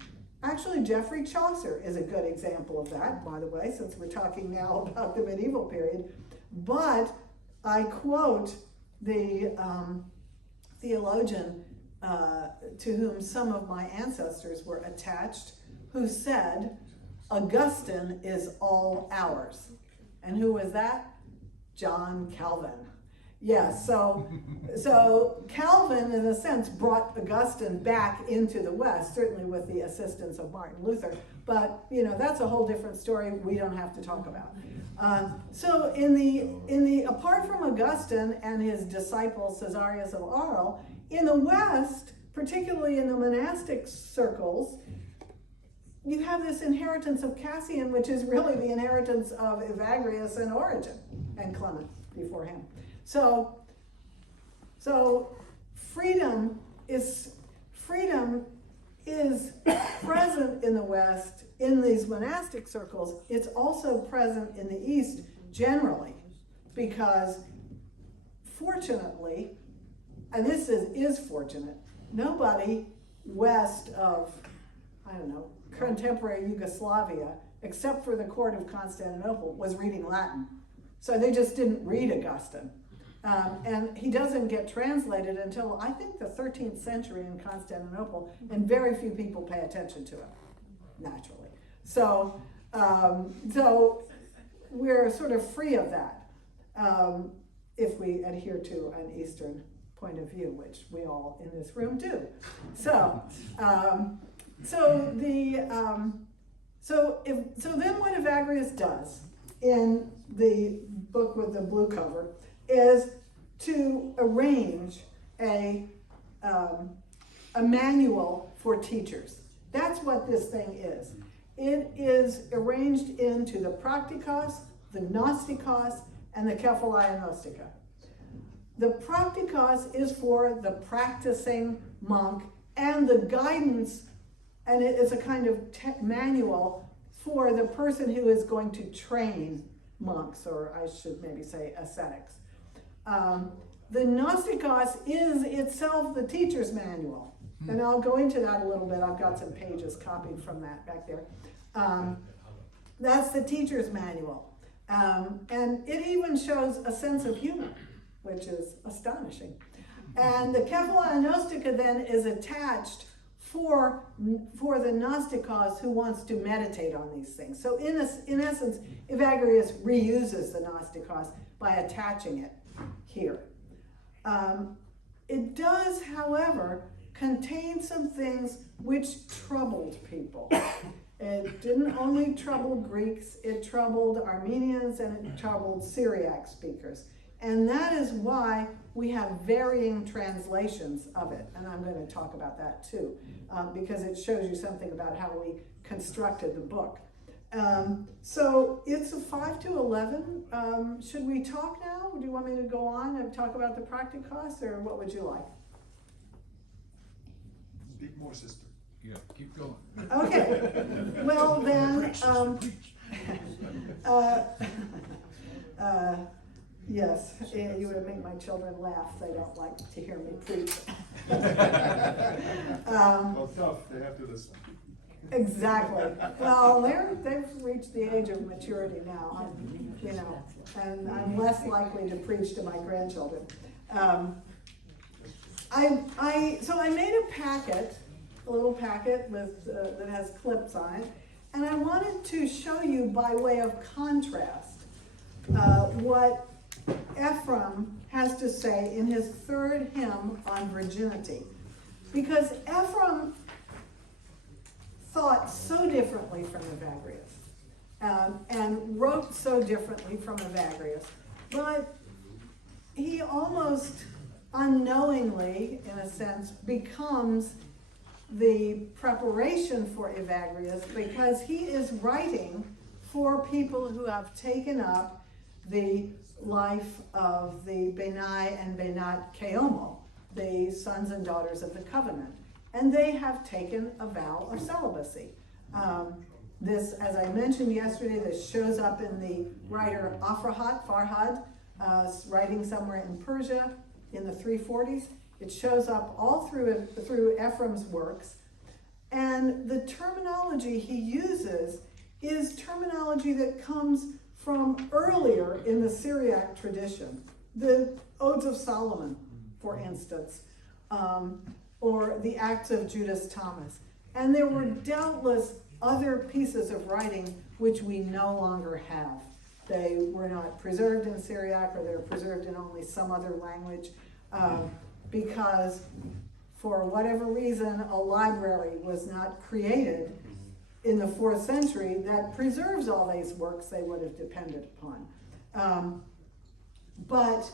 Actually, Geoffrey Chaucer is a good example of that, by the way, since we're talking now about the medieval period. But I quote the theologian to whom some of my ancestors were attached, who said, Augustine is all ours. And who was that? John Calvin. Yes, so Calvin, in a sense, brought Augustine back into the West, certainly with the assistance of Martin Luther. But that's a whole different story we don't have to talk about. So in the apart from Augustine and his disciple Caesarius of Arles, in the West, particularly in the monastic circles, you have this inheritance of Cassian, which is really the inheritance of Evagrius and Origen and Clement before him. So freedom is present in the West in these monastic circles. It's also present in the East generally, because fortunately, and this is fortunate, nobody west of, contemporary Yugoslavia, except for the court of Constantinople, was reading Latin. So they just didn't read Augustine. And he doesn't get translated until, I think, the 13th century in Constantinople, and very few people pay attention to it, naturally. So we're sort of free of that if we adhere to an Eastern point of view, which we all in this room do. So then what Evagrius does in the book with the blue cover is to arrange a manual for teachers. That's what this thing is. It is arranged into the Practicos, the Gnosticos, and the Kephalaia Gnostica. The Practicos is for the practicing monk, and the guidance, and it is a kind of manual for the person who is going to train monks, or I should maybe say ascetics. The Gnosticos is itself the teacher's manual, and I'll go into that a little bit. I've got some pages copied from that back there. That's the teacher's manual. And it even shows a sense of humor, which is astonishing. And the Kephalaia Gnostica then is attached for the Gnosticos who wants to meditate on these things. So in essence, Evagrius reuses the Gnosticos by attaching it here. It does, however, contain some things which troubled people. It didn't only trouble Greeks, it troubled Armenians, and it troubled Syriac speakers. And that is why we have varying translations of it. And I'm going to talk about that too, because it shows you something about how we constructed the book. So it's a 5 to 11. Should we talk now? Do you want me to go on and talk about the Practicos, or what would you like? Speak more, sister. Yeah, keep going. Okay, well then, yes, you would make my children laugh. They don't like to hear me preach. Well, tough, they have to listen. Exactly. Well, they've reached the age of maturity now, and I'm less likely to preach to my grandchildren. So I made a packet, a little packet with that has clips on it, and I wanted to show you by way of contrast what Ephraim has to say in his third hymn on virginity, because Ephraim thought so differently from Evagrius, and wrote so differently from Evagrius, but he almost unknowingly, in a sense, becomes the preparation for Evagrius, because he is writing for people who have taken up the life of the Benai and Benat Keomo, the sons and daughters of the covenant. And they have taken a vow of celibacy. This, as I mentioned yesterday, this shows up in the writer Farhad, writing somewhere in Persia in the 340s. It shows up all through Ephraim's works. And the terminology he uses is terminology that comes from earlier in the Syriac tradition. The Odes of Solomon, for instance, or the Acts of Judas Thomas. And there were doubtless other pieces of writing which we no longer have. They were not preserved in Syriac, or they were preserved in only some other language, because for whatever reason, a library was not created in the 4th century that preserves all these works they would have depended upon. But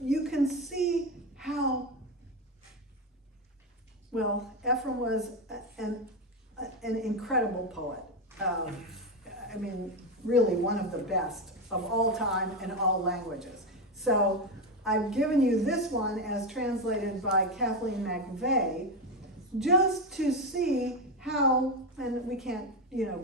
you can see how, well, Ephraim was an incredible poet. I mean, really one of the best of all time in all languages. So I've given you this one as translated by Kathleen McVeigh, just to see how, and we can't,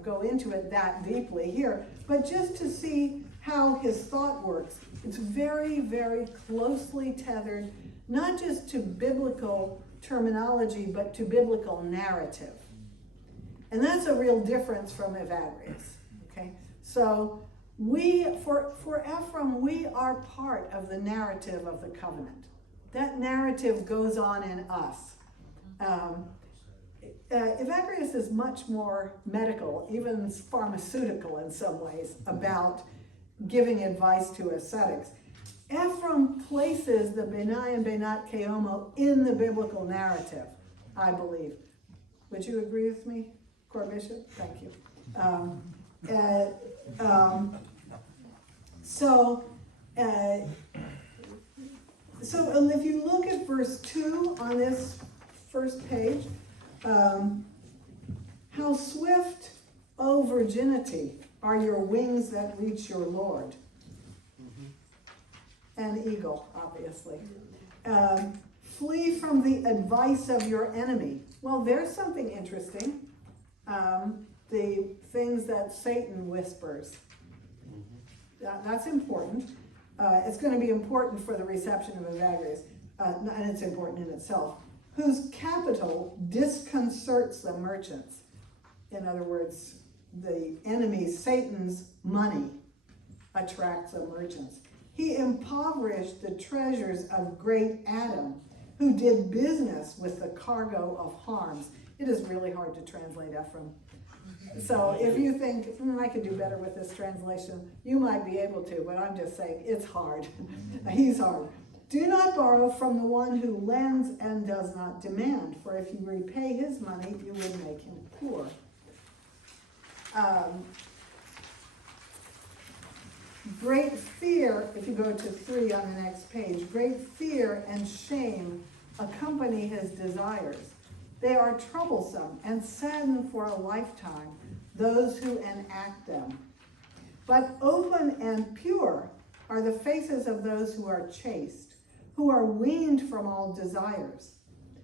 go into it that deeply here, but just to see how his thought works. It's very, very closely tethered, not just to biblical terminology, but to biblical narrative. And that's a real difference from Evagrius, okay? So for Ephraim, we are part of the narrative of the covenant. That narrative goes on in us. Evagrius is much more medical, even pharmaceutical in some ways, about giving advice to ascetics. Ephraim places the Benai and Benat Keomo in the biblical narrative, I believe. Would you agree with me, Core Bishop? Thank you. So if you look at verse 2 on this first page, how swift, O virginity, are your wings that reach your Lord. An eagle, obviously. Flee from the advice of your enemy. Well, there's something interesting. The things that Satan whispers. That's important. It's going to be important for the reception of Evagrius, and it's important in itself. Whose capital disconcerts the merchants. In other words, the enemy, Satan's money, attracts the merchants. He impoverished the treasures of great Adam, who did business with the cargo of harms. It is really hard to translate Ephraim. So if you think, I could do better with this translation, you might be able to, but I'm just saying it's hard. He's hard. Do not borrow from the one who lends and does not demand, for if you repay his money, you would make him poor. Great fear, if you go to 3 on the next page, great fear and shame accompany his desires. They are troublesome and sadden for a lifetime those who enact them. But open and pure are the faces of those who are chaste, who are weaned from all desires.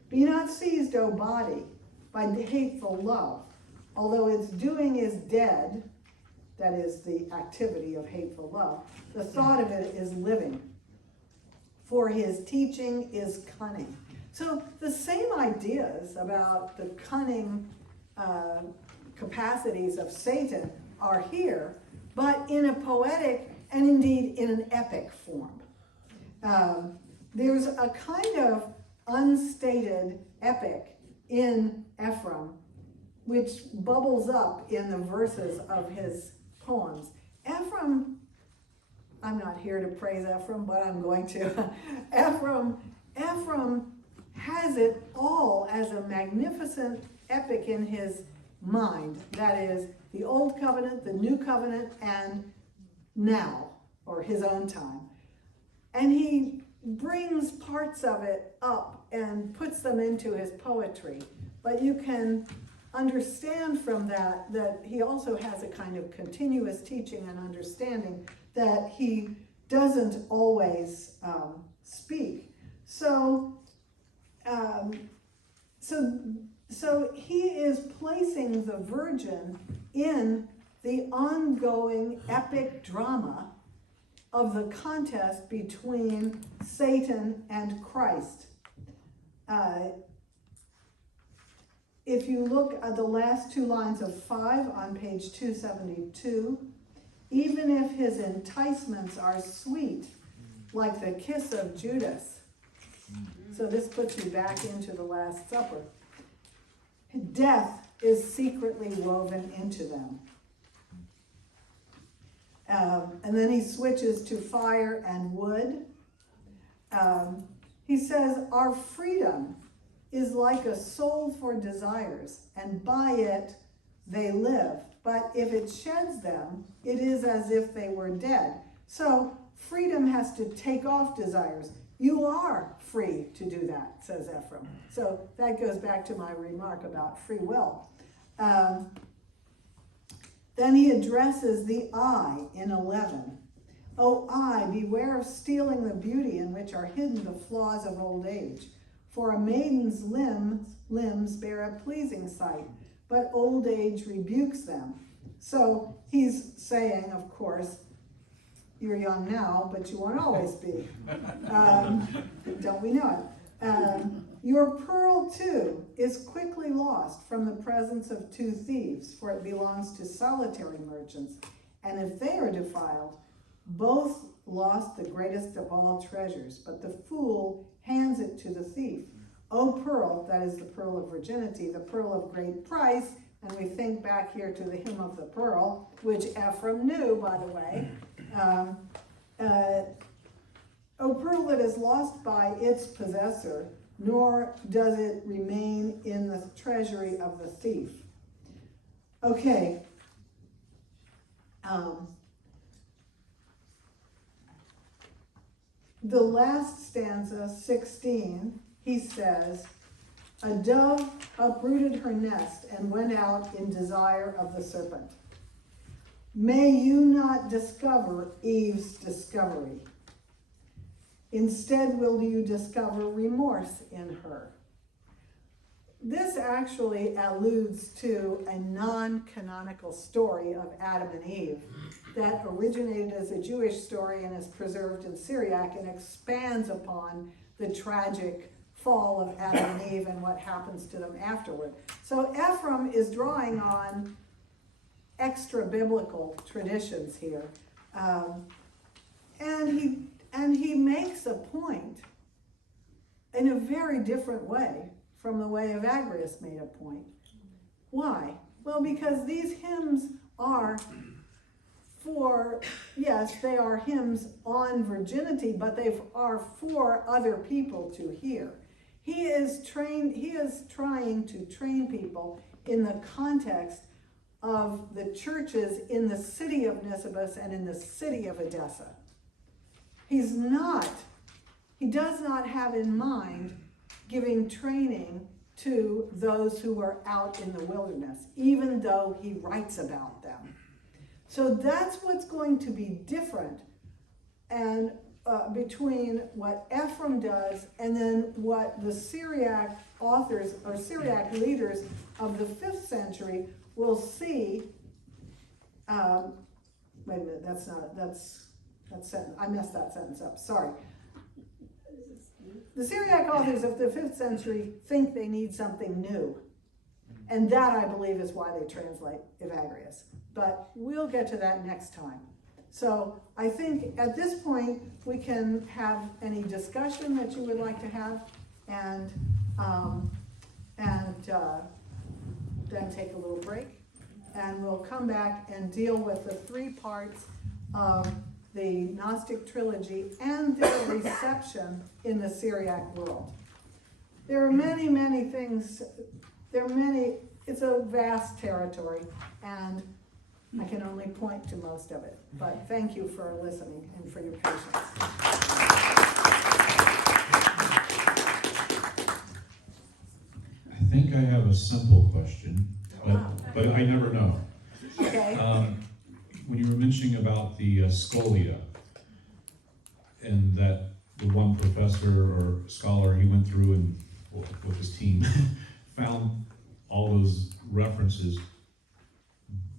Be not seized, O body, by hateful love, although its doing is dead, that is the activity of hateful love, the thought of it is living, for his teaching is cunning. So the same ideas about the cunning capacities of Satan are here, but in a poetic and indeed in an epic form. There's a kind of unstated epic in Ephraim, which bubbles up in the verses of his poems. Ephraim, I'm not here to praise Ephraim, but I'm going to. Ephraim has it all as a magnificent epic in his mind. That is, the Old Covenant, the New Covenant, and now, or his own time. And he brings parts of it up and puts them into his poetry. But you can understand from that he also has a kind of continuous teaching and understanding that he doesn't always speak. So he is placing the Virgin in the ongoing epic drama of the contest between Satan and Christ. If you look at the last 2 lines of 5 on page 272, even if his enticements are sweet, like the kiss of Judas. So this puts you back into the Last Supper. Death is secretly woven into them. And then he switches to fire and wood. He says, our freedom is like a soul for desires, and by it they live. But if it sheds them, it is as if they were dead. So freedom has to take off desires. You are free to do that, says Ephraim. So that goes back to my remark about free will. Then he addresses the eye in 11. O eye, beware of stealing the beauty in which are hidden the flaws of old age. For a maiden's limbs bear a pleasing sight, but old age rebukes them. So he's saying, of course, you're young now, but you won't always be. Don't we know it? Your pearl, too, is quickly lost from the presence of 2 thieves, for it belongs to solitary merchants. And if they are defiled, both lost the greatest of all treasures, but the fool hands it to the thief. O pearl, that is the pearl of virginity, the pearl of great price, and we think back here to the hymn of the pearl, which Ephraim knew, by the way. O pearl that is lost by its possessor, nor does it remain in the treasury of the thief. Okay, The last stanza, 16, he says, "A dove uprooted her nest and went out in desire of the serpent. May you not discover Eve's discovery. Instead, will you discover remorse in her?" This actually alludes to a non-canonical story of Adam and Eve that originated as a Jewish story and is preserved in Syriac and expands upon the tragic fall of Adam and Eve and what happens to them afterward. So Ephraim is drawing on extra biblical traditions here, and he makes a point in a very different way from the way Evagrius made a point. Why? Well, because these hymns are yes, they are hymns on virginity, but they are for other people to hear. He is trying to train people in the context of the churches in the city of Nisibis and in the city of Edessa. He does not have in mind giving training to those who are out in the wilderness, even though he writes about them. So that's what's going to be different and between what Ephraim does and then what the Syriac authors or Syriac leaders of the 5th century will see. Wait a minute, I messed that sentence up, sorry. The Syriac authors of the 5th century think they need something new. And that, I believe, is why they translate Evagrius. But we'll get to that next time. So I think at this point, we can have any discussion that you would like to have and then take a little break. And we'll come back and deal with the 3 parts of the Gnostic Trilogy and their reception in the Syriac world. There are many, many things, it's a vast territory, and I can only point to most of it. But thank you for listening and for your patience. I think I have a simple question, but I never know. Okay. When you were mentioning about the scholia, and that the one professor or scholar, he went through and with his team found all those references,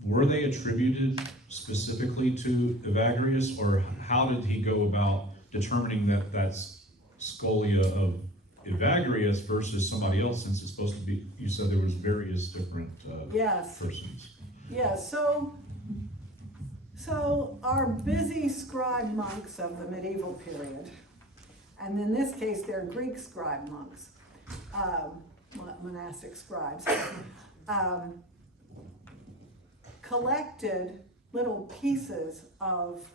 were they attributed specifically to Evagrius, or how did he go about determining that that's scholia of Evagrius versus somebody else, since it's supposed to be, you said there was various different Yes. persons? Yeah, so our busy scribe monks of the medieval period, and in this case they're Greek scribe monks, monastic scribes, collected little pieces of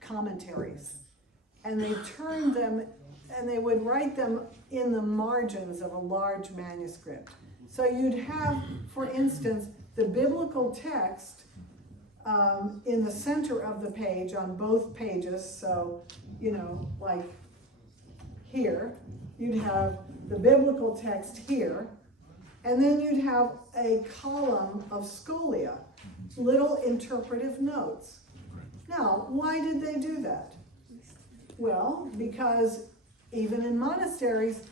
commentaries, and they turned them, and they would write them in the margins of a large manuscript. So you'd have, for instance, the biblical text in the center of the page on both pages. So, like here, you'd have the biblical text here, and then you'd have a column of scholia, little interpretive notes. Now, why did they do that? Well, because even in monasteries,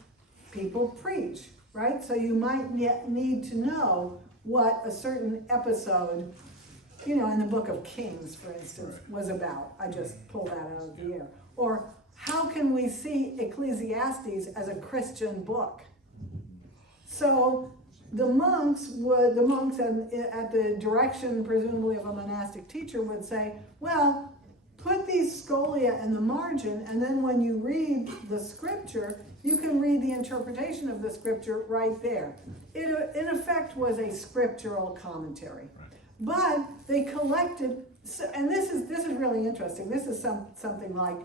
people preach, right? So you might need to know what a certain episode, in the book of Kings, for instance, was about. I just pulled that out of the air. Or how can we see Ecclesiastes as a Christian book? So the monks at the direction, presumably, of a monastic teacher would say, well, put these scholia in the margin, and then when you read the scripture, you can read the interpretation of the scripture right there. It, in effect, was a scriptural commentary. But they collected, and this is really interesting. This is something like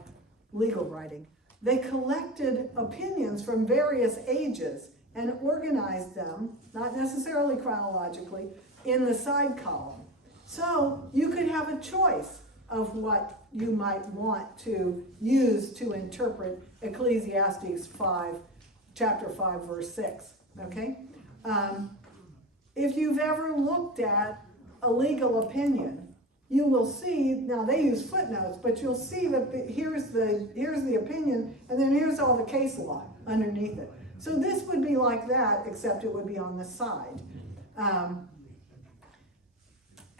legal writing. They collected opinions from various ages and organized them, not necessarily chronologically, in the side column. So you could have a choice of what you might want to use to interpret Ecclesiastes 5, chapter 5, verse 6, okay? If you've ever looked at a legal opinion, you will see, now they use footnotes, but you'll see that here's the opinion, and then here's all the case law underneath it. So this would be like that, except it would be on the side.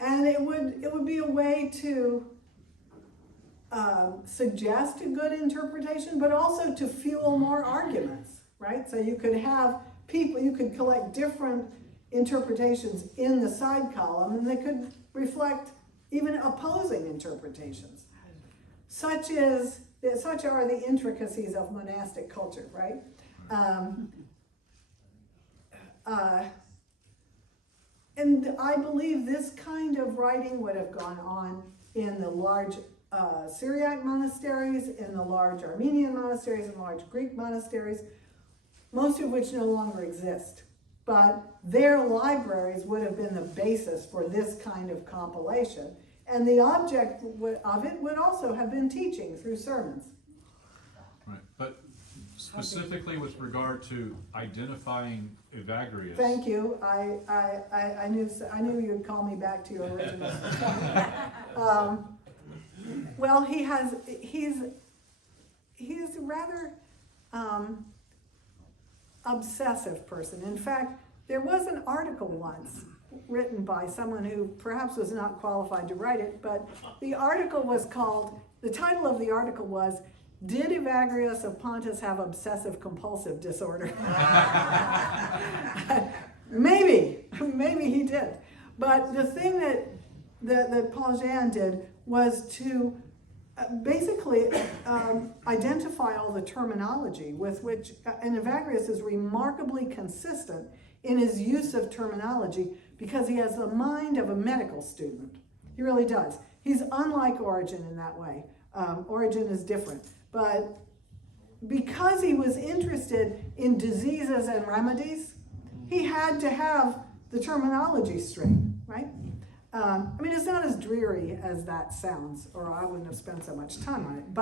And it would be a way to suggest a good interpretation, but also to fuel more arguments, right? So you could have people, you could collect different interpretations in the side column, and they could reflect even opposing interpretations. Such are the intricacies of monastic culture, right? And I believe this kind of writing would have gone on in the large Syriac monasteries, in the large Armenian monasteries, and large Greek monasteries, most of which no longer exist. But their libraries would have been the basis for this kind of compilation. And the object of it would also have been teaching through sermons. Right, but specifically with regard to identifying Evagrius. Thank you. I knew you'd call me back to your original. Well, he's a rather obsessive person. In fact, there was an article once written by someone who perhaps was not qualified to write it, but the article was called, the title of the article was, "Did Evagrius of Pontus have obsessive compulsive disorder?" Maybe he did. But the thing that Paul Jean did was to basically identify all the terminology with which, and Evagrius is remarkably consistent in his use of terminology because he has the mind of a medical student. He really does. He's unlike Origen in that way. Origen is different. But because he was interested in diseases and remedies, he had to have the terminology straight, right? I mean, it's not as dreary as that sounds, or I wouldn't have spent so much time on it.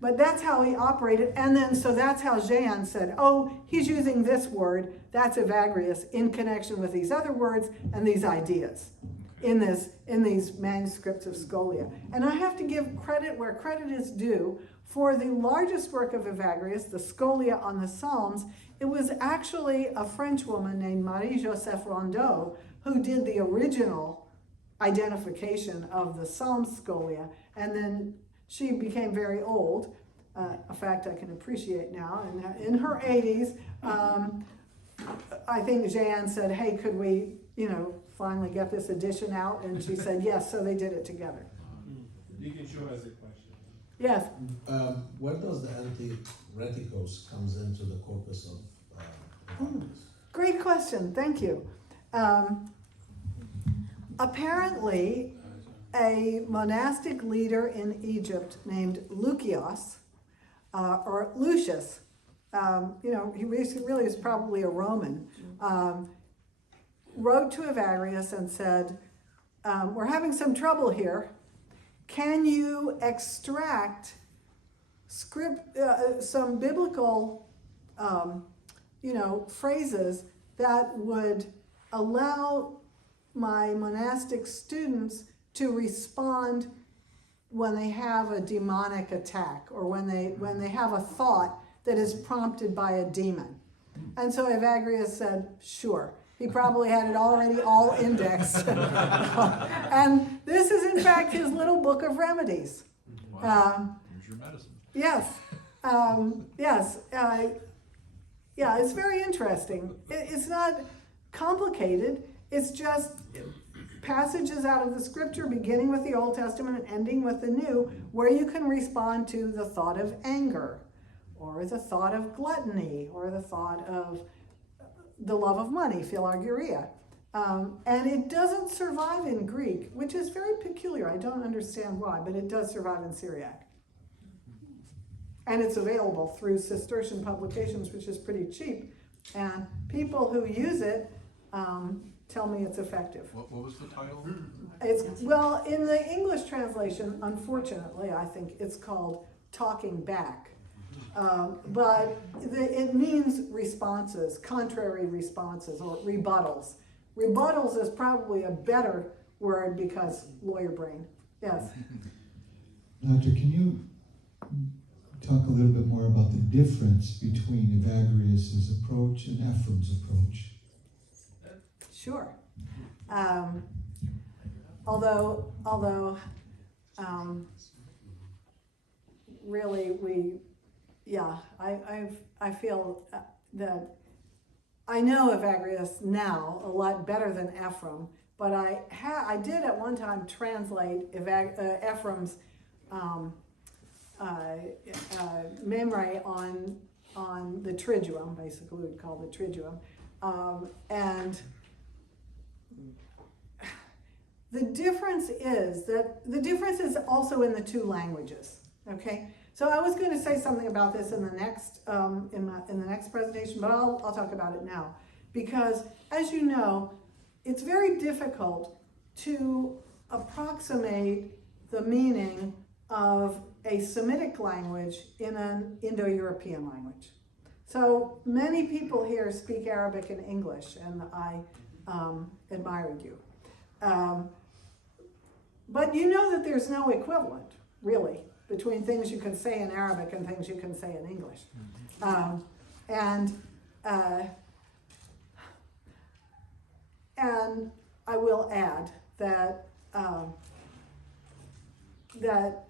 But that's how he operated. And then, so that's how Jean said, oh, he's using this word, that's Evagrius, in connection with these other words and these ideas in these manuscripts of Scholia. And I have to give credit where credit is due. For the largest work of Evagrius, the Scholia on the Psalms, it was actually a French woman named Marie-Joseph Rondeau who did the original identification of the Psalm Scholia, and then she became very old, a fact I can appreciate now, and in her 80s, I think Jeanne said, hey, could we, finally get this edition out? And she said, yes, so they did it together. Deacon Shaw has a question. Yes? Where does the anti-reticos comes into the corpus of Great question, thank you. Apparently, a monastic leader in Egypt named Lucius, or Lucius, he really is probably a Roman, wrote to Evagrius and said, we're having some trouble here. Can you extract some biblical, phrases that would allow my monastic students to respond when they have a demonic attack or when they have a thought that is prompted by a demon? And so Evagrius said, sure. He probably had it already all indexed. And this is in fact his little book of remedies. Wow. Here's your medicine. Yes. Yeah, it's very interesting. It's not complicated. It's just passages out of the scripture, beginning with the Old Testament and ending with the New, where you can respond to the thought of anger, or the thought of gluttony, or the thought of the love of money, philargyria. And it doesn't survive in Greek, which is very peculiar. I don't understand why, but it does survive in Syriac. And it's available through Cistercian publications, which is pretty cheap. And people who use it tell me it's effective. What was the title? Well, in the English translation, unfortunately, I think it's called Talking Back. But it means responses, contrary responses, or rebuttals. Rebuttals is probably a better word because lawyer brain. Yes. Doctor, can you talk a little bit more about the difference between Evagrius' approach and Ephraim's approach? Sure. Although really I feel that I know Evagrius now a lot better than Ephraim, but I did at one time translate Ephraim's memory on the Triduum, basically we'd call the Triduum, and the difference is also in the two languages. Okay, so I was going to say something about this in the next in the next presentation, but I'll talk about it now, because as you know, it's very difficult to approximate the meaning of a Semitic language in an Indo-European language. So many people here speak Arabic and English, and I admire you. But you know that there's no equivalent, really, between things you can say in Arabic and things you can say in English. And I will add that that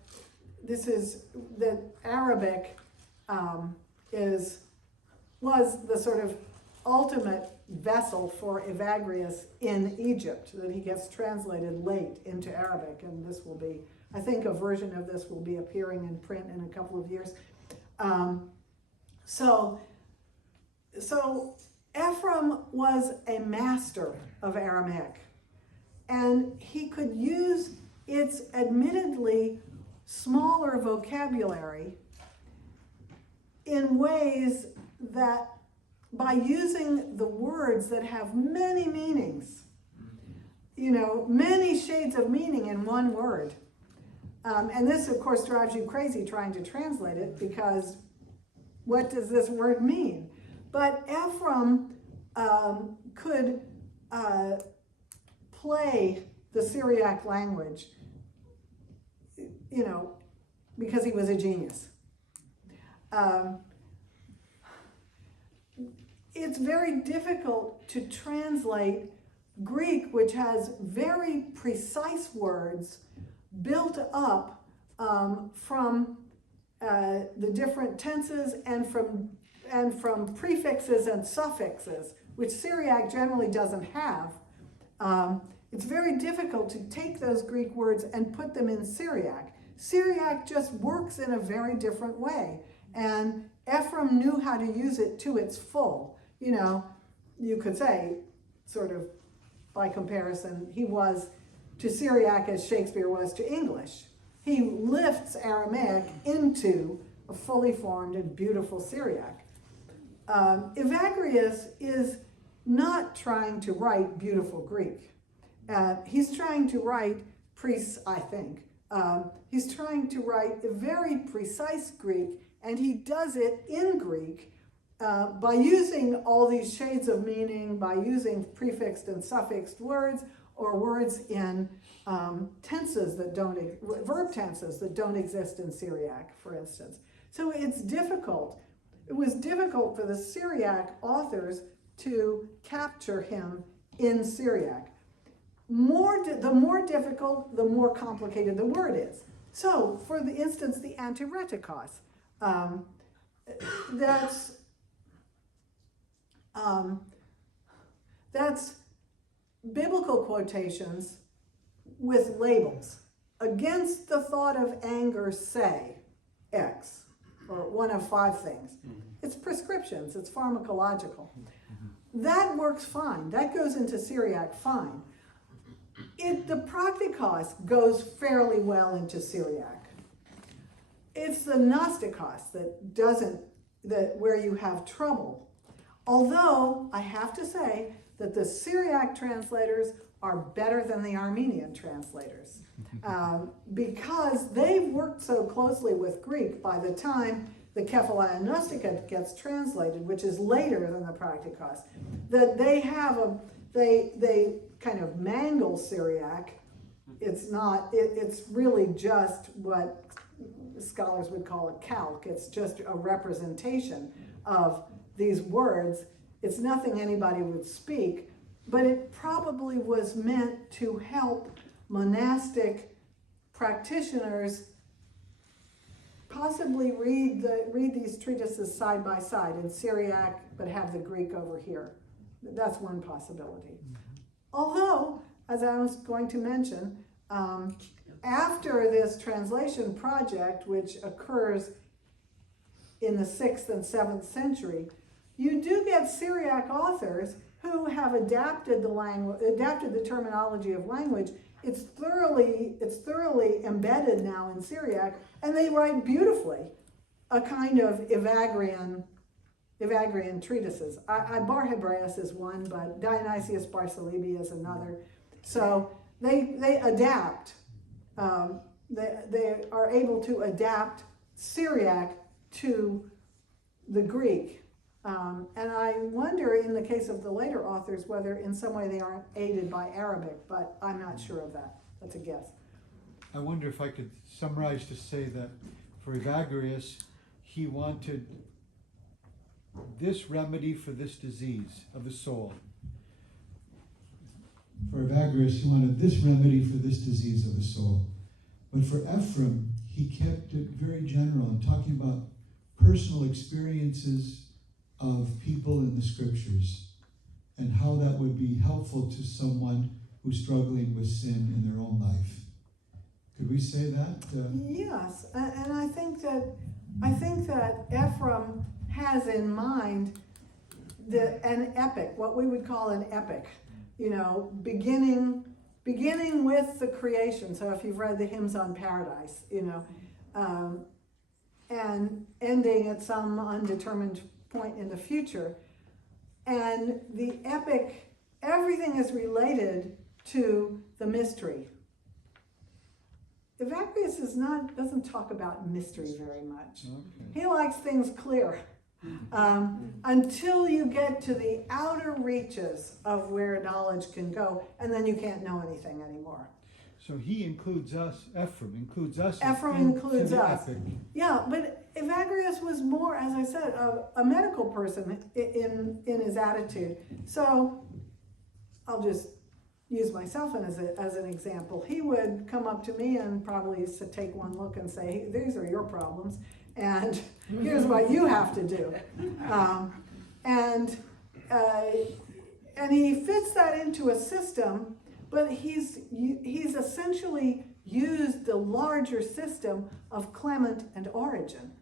Arabic was the sort of ultimate vessel for Evagrius in Egypt, that he gets translated late into Arabic, and this will be, I think a version of this will be appearing in print in a couple of years. So Ephraim was a master of Aramaic, and he could use its admittedly smaller vocabulary in ways that, by using the words that have many meanings, many shades of meaning in one word. And this, of course, drives you crazy trying to translate it, because what does this word mean? But Ephraim could play the Syriac language, because he was a genius. It's very difficult to translate Greek, which has very precise words built up from the different tenses and from prefixes and suffixes, which Syriac generally doesn't have. It's very difficult to take those Greek words and put them in Syriac. Syriac just works in a very different way, and Ephraim knew how to use it to its full. You could say, sort of by comparison, he was to Syriac as Shakespeare was to English. He lifts Aramaic into a fully formed and beautiful Syriac. Evagrius is not trying to write beautiful Greek. He's trying to write, he's trying to write a very precise Greek, and he does it in Greek by using all these shades of meaning, by using prefixed and suffixed words, or words in tenses that verb tenses that don't exist in Syriac, for instance. So it's difficult. It was difficult for the Syriac authors to capture him in Syriac. The more difficult, the more complicated the word is. So, for the instance, the antiretikos, that's biblical quotations with labels. Against the thought of anger, say X, or one of 5 things. It's prescriptions, it's pharmacological. That works fine, that goes into Syriac fine. The praktikos goes fairly well into Syriac. It's the Gnostikos that doesn't, where you have trouble. Although, I have to say, that the Syriac translators are better than the Armenian translators because they've worked so closely with Greek by the time the Kephalaia Gnostica gets translated, which is later than the Practicos, that they kind of mangle Syriac. It's not, it's really just what scholars would call a calque. It's just a representation of these words. It's nothing anybody would speak, but it probably was meant to help monastic practitioners possibly read these treatises side by side in Syriac, but have the Greek over here. That's one possibility. Although, as I was going to mention, after this translation project, which occurs in the 6th and 7th century, you do get Syriac authors who have adapted the language, adapted the terminology of language. It's thoroughly embedded now in Syriac, and they write beautifully, a kind of Evagrian treatises. Bar Hebraeus is one, but Dionysius Bar Celebi is another. So they adapt. They are able to adapt Syriac to the Greek. And I wonder, in the case of the later authors, whether in some way they aren't aided by Arabic, but I'm not sure of that. That's a guess. I wonder if I could summarize to say that for Evagrius, he wanted this remedy for this disease of the soul. For Evagrius, he wanted this remedy for this disease of the soul. But for Ephraim, he kept it very general and talking about personal experiences of people in the scriptures and how that would be helpful to someone who's struggling with sin in their own life. Could we say that? Yes, and I think that Ephraim has in mind an epic, what we would call an epic, beginning with the creation. So if you've read the hymns on paradise, and ending at some undetermined point in the future. And the epic, everything is related to the mystery. Evagrius doesn't talk about mystery very much. Okay. He likes things clear. Until you get to the outer reaches of where knowledge can go, and then you can't know anything anymore. So he includes us, Ephraim includes us. Ephraim includes us. Epic. Yeah, but Evagrius was more, as I said, a medical person in his attitude. So I'll just use myself as an example. He would come up to me and probably take one look and say, these are your problems, and here's what you have to do. And he fits that into a system, but he's essentially used the larger system of Clement and Origen.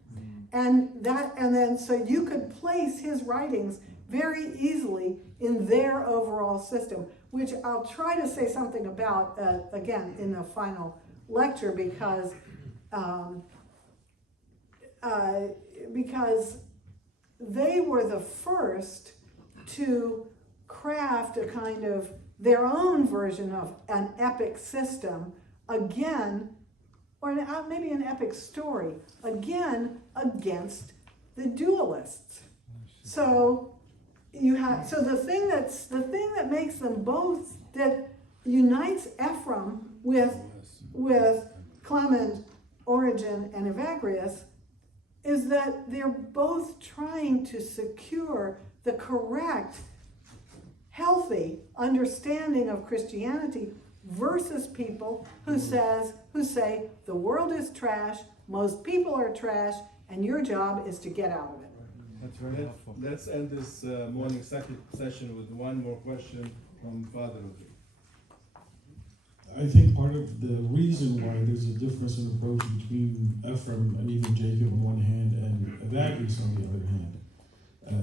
And then so you could place his writings very easily in their overall system, which I'll try to say something about again in the final lecture, because they were the first to craft a kind of their own version of an epic system, again, or maybe an epic story, again, against the dualists. So the thing that makes them both, that unites Ephraim with Clement, Origen, and Evagrius, is that they're both trying to secure the correct, healthy understanding of Christianity versus people who say the world is trash, most people are trash, and your job is to get out of it. That's very helpful. Let's end this morning session with one more question from Father. I think part of the reason why there's a difference in approach between Ephraim and even Jacob on one hand and Evagrius on the other hand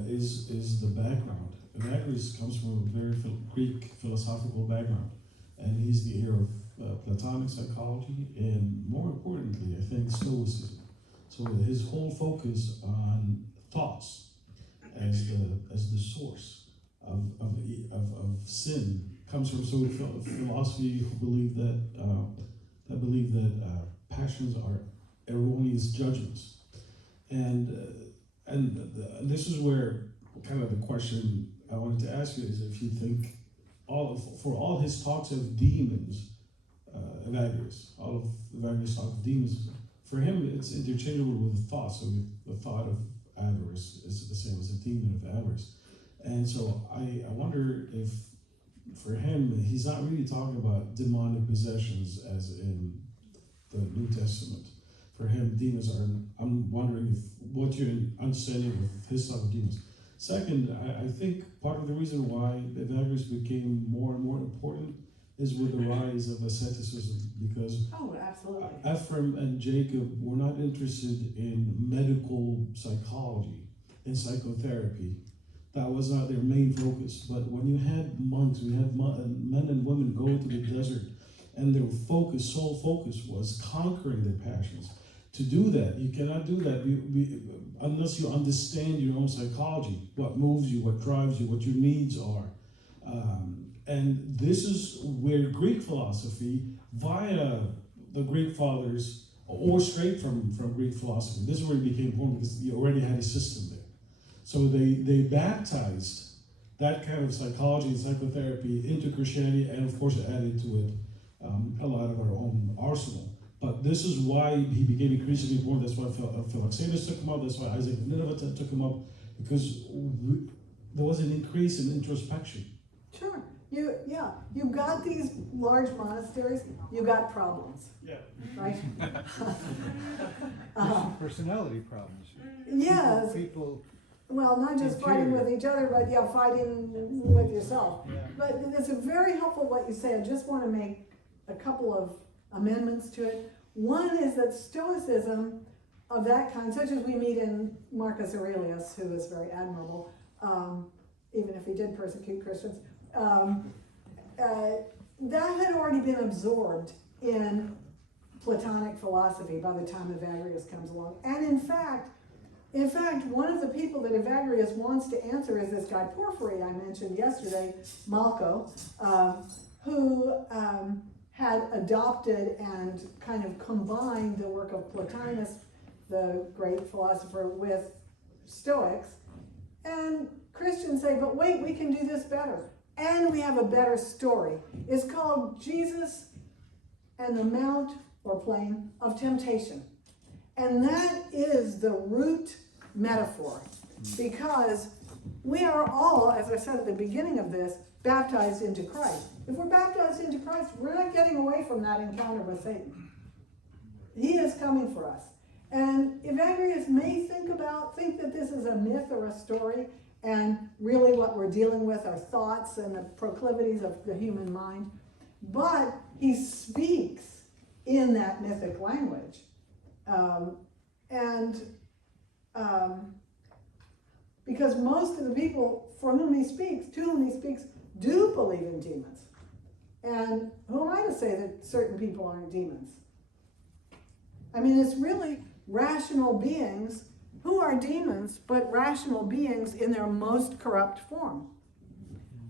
is the background. Evagrius comes from a very Greek philosophical background, and he's the heir of Platonic psychology and, more importantly, I think, Stoicism. So his whole focus on thoughts as the source of sin comes from philosophy who believe that passions are erroneous judgments, and this is where kind of the question I wanted to ask you is if you think for all his talks of demons, Evagrius, all of Evagrius' talk of demons, for him it's interchangeable with thought. So the thought of avarice is the same as a demon of avarice. And so I wonder if for him, he's not really talking about demonic possessions as in the New Testament. For him, demons are, I'm wondering if what your understanding of his talk of demons. Second, I think part of the reason why Evagrius became more and more important is with the rise of asceticism, because absolutely. Ephraim and Jacob were not interested in medical psychology and psychotherapy. That was not their main focus. But when you had monks, we had men and women go to the desert, and their focus, sole focus, was conquering their passions. To do that, you cannot do that unless you understand your own psychology, what moves you, what drives you, what your needs are. And this is where Greek philosophy, via the Greek fathers, or straight from Greek philosophy, this is where it became important because you already had a system there. So they baptized that kind of psychology and psychotherapy into Christianity, and of course added to it a lot of our own arsenal. But this is why he became increasingly important. That's why Alexandria took him up. That's why Isaac of Nineveh took him up, because there was an increase in introspection. Sure. You've got these large monasteries, you got problems. Yeah. Right? Personality problems. Yes. People Well, not just fighting with each other, but fighting with yourself. Yeah. But it's very helpful what you say. I just want to make a couple of amendments to it. One is that Stoicism of that kind, such as we meet in Marcus Aurelius, who is very admirable, even if he did persecute Christians, that had already been absorbed in Platonic philosophy by the time Evagrius comes along. And in fact, one of the people that Evagrius wants to answer is this guy Porphyry I mentioned yesterday, Malco, who had adopted and kind of combined the work of Plotinus, the great philosopher, with Stoics. And Christians say, but wait, we can do this better. And we have a better story. It's called Jesus and the Mount or Plain of Temptation. And that is the root metaphor, because we are all, as I said at the beginning of this, baptized into Christ. If we're baptized into Christ, we're not getting away from that encounter with Satan. He is coming for us. And Evagrius may think that this is a myth or a story, and really what we're dealing with are thoughts and the proclivities of the human mind. But he speaks in that mythic language. Because most of the people to whom he speaks, do believe in demons. And who am I to say that certain people aren't demons? I mean, it's really rational beings who are demons, but rational beings in their most corrupt form.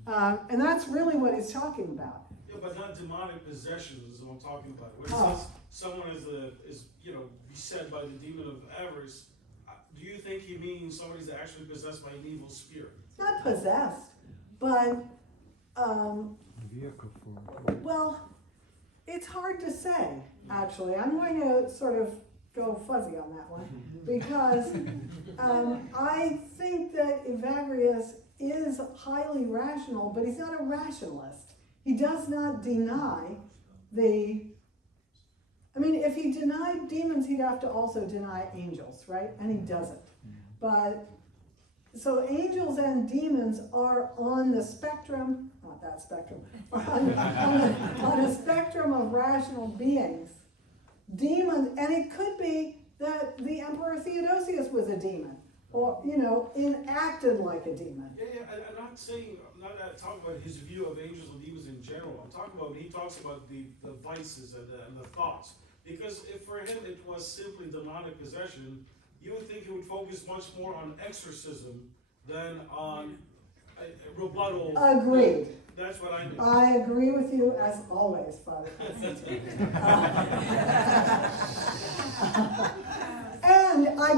And that's really what he's talking about. Yeah, but not demonic possessions is what I'm talking about. When it says someone is beset by the demon of avarice, do you think he means somebody's actually possessed by an evil spirit? Not possessed, but vehicle for it. well, it's hard to say, actually. I'm going to sort of go fuzzy on that one, because I think that Evagrius is highly rational, but he's not a rationalist. He does not deny if he denied demons, he'd have to also deny angels, right? And he doesn't. But, so angels and demons are on the spectrum, not that spectrum, on the spectrum of rational beings. Demons, and it could be that the Emperor Theodosius was a demon, or, acted like a demon. Yeah, I'm not talking about his view of angels and demons in general. I'm talking about when he talks about the vices and the thoughts. Because if for him it was simply demonic possession, you would think he would focus much more on exorcism than on rebuttal. Agreed. That's what I do. I agree with you as always, Father Constantine. And I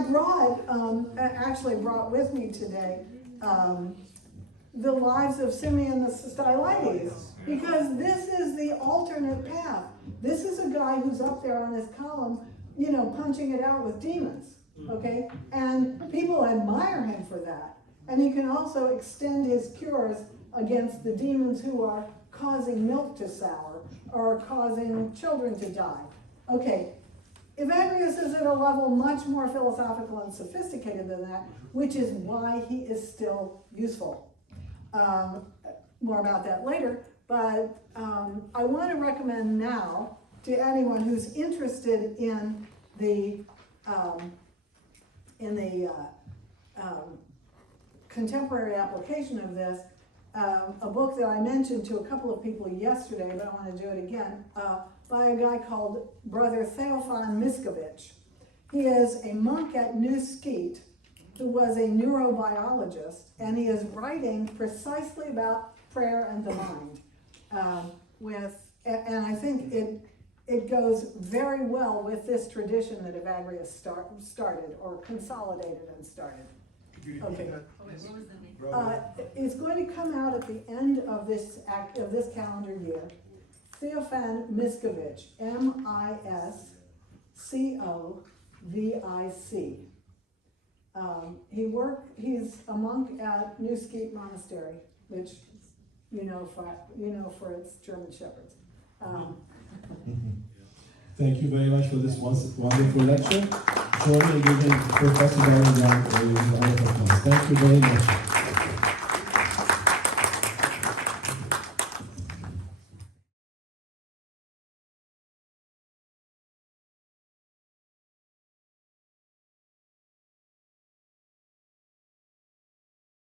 actually brought with me today, the lives of Simeon the Stylites, because this is the alternate path. This is a guy who's up there on his column, punching it out with demons, okay? And people admire him for that. And he can also extend his cures against the demons who are causing milk to sour or causing children to die. Okay, Evagrius is at a level much more philosophical and sophisticated than that, which is why he is still useful. More about that later, but I want to recommend now to anyone who's interested in the contemporary application of this, a book that I mentioned to a couple of people yesterday, but I want to do it again, by a guy called Brother Theophan Miskovich. He is a monk at New Skeet who was a neurobiologist, and he is writing precisely about prayer and the mind. And I think it goes very well with this tradition that Evagrius started or consolidated and started. Okay. It's going to come out at the end of this calendar year. Theophan Miskovich, Miscovic. He's a monk at New Skeet Monastery, which for its German shepherds. Thank you very much for this wonderful lecture. Join me in giving Professor Barry a round of applause. Thank you very much.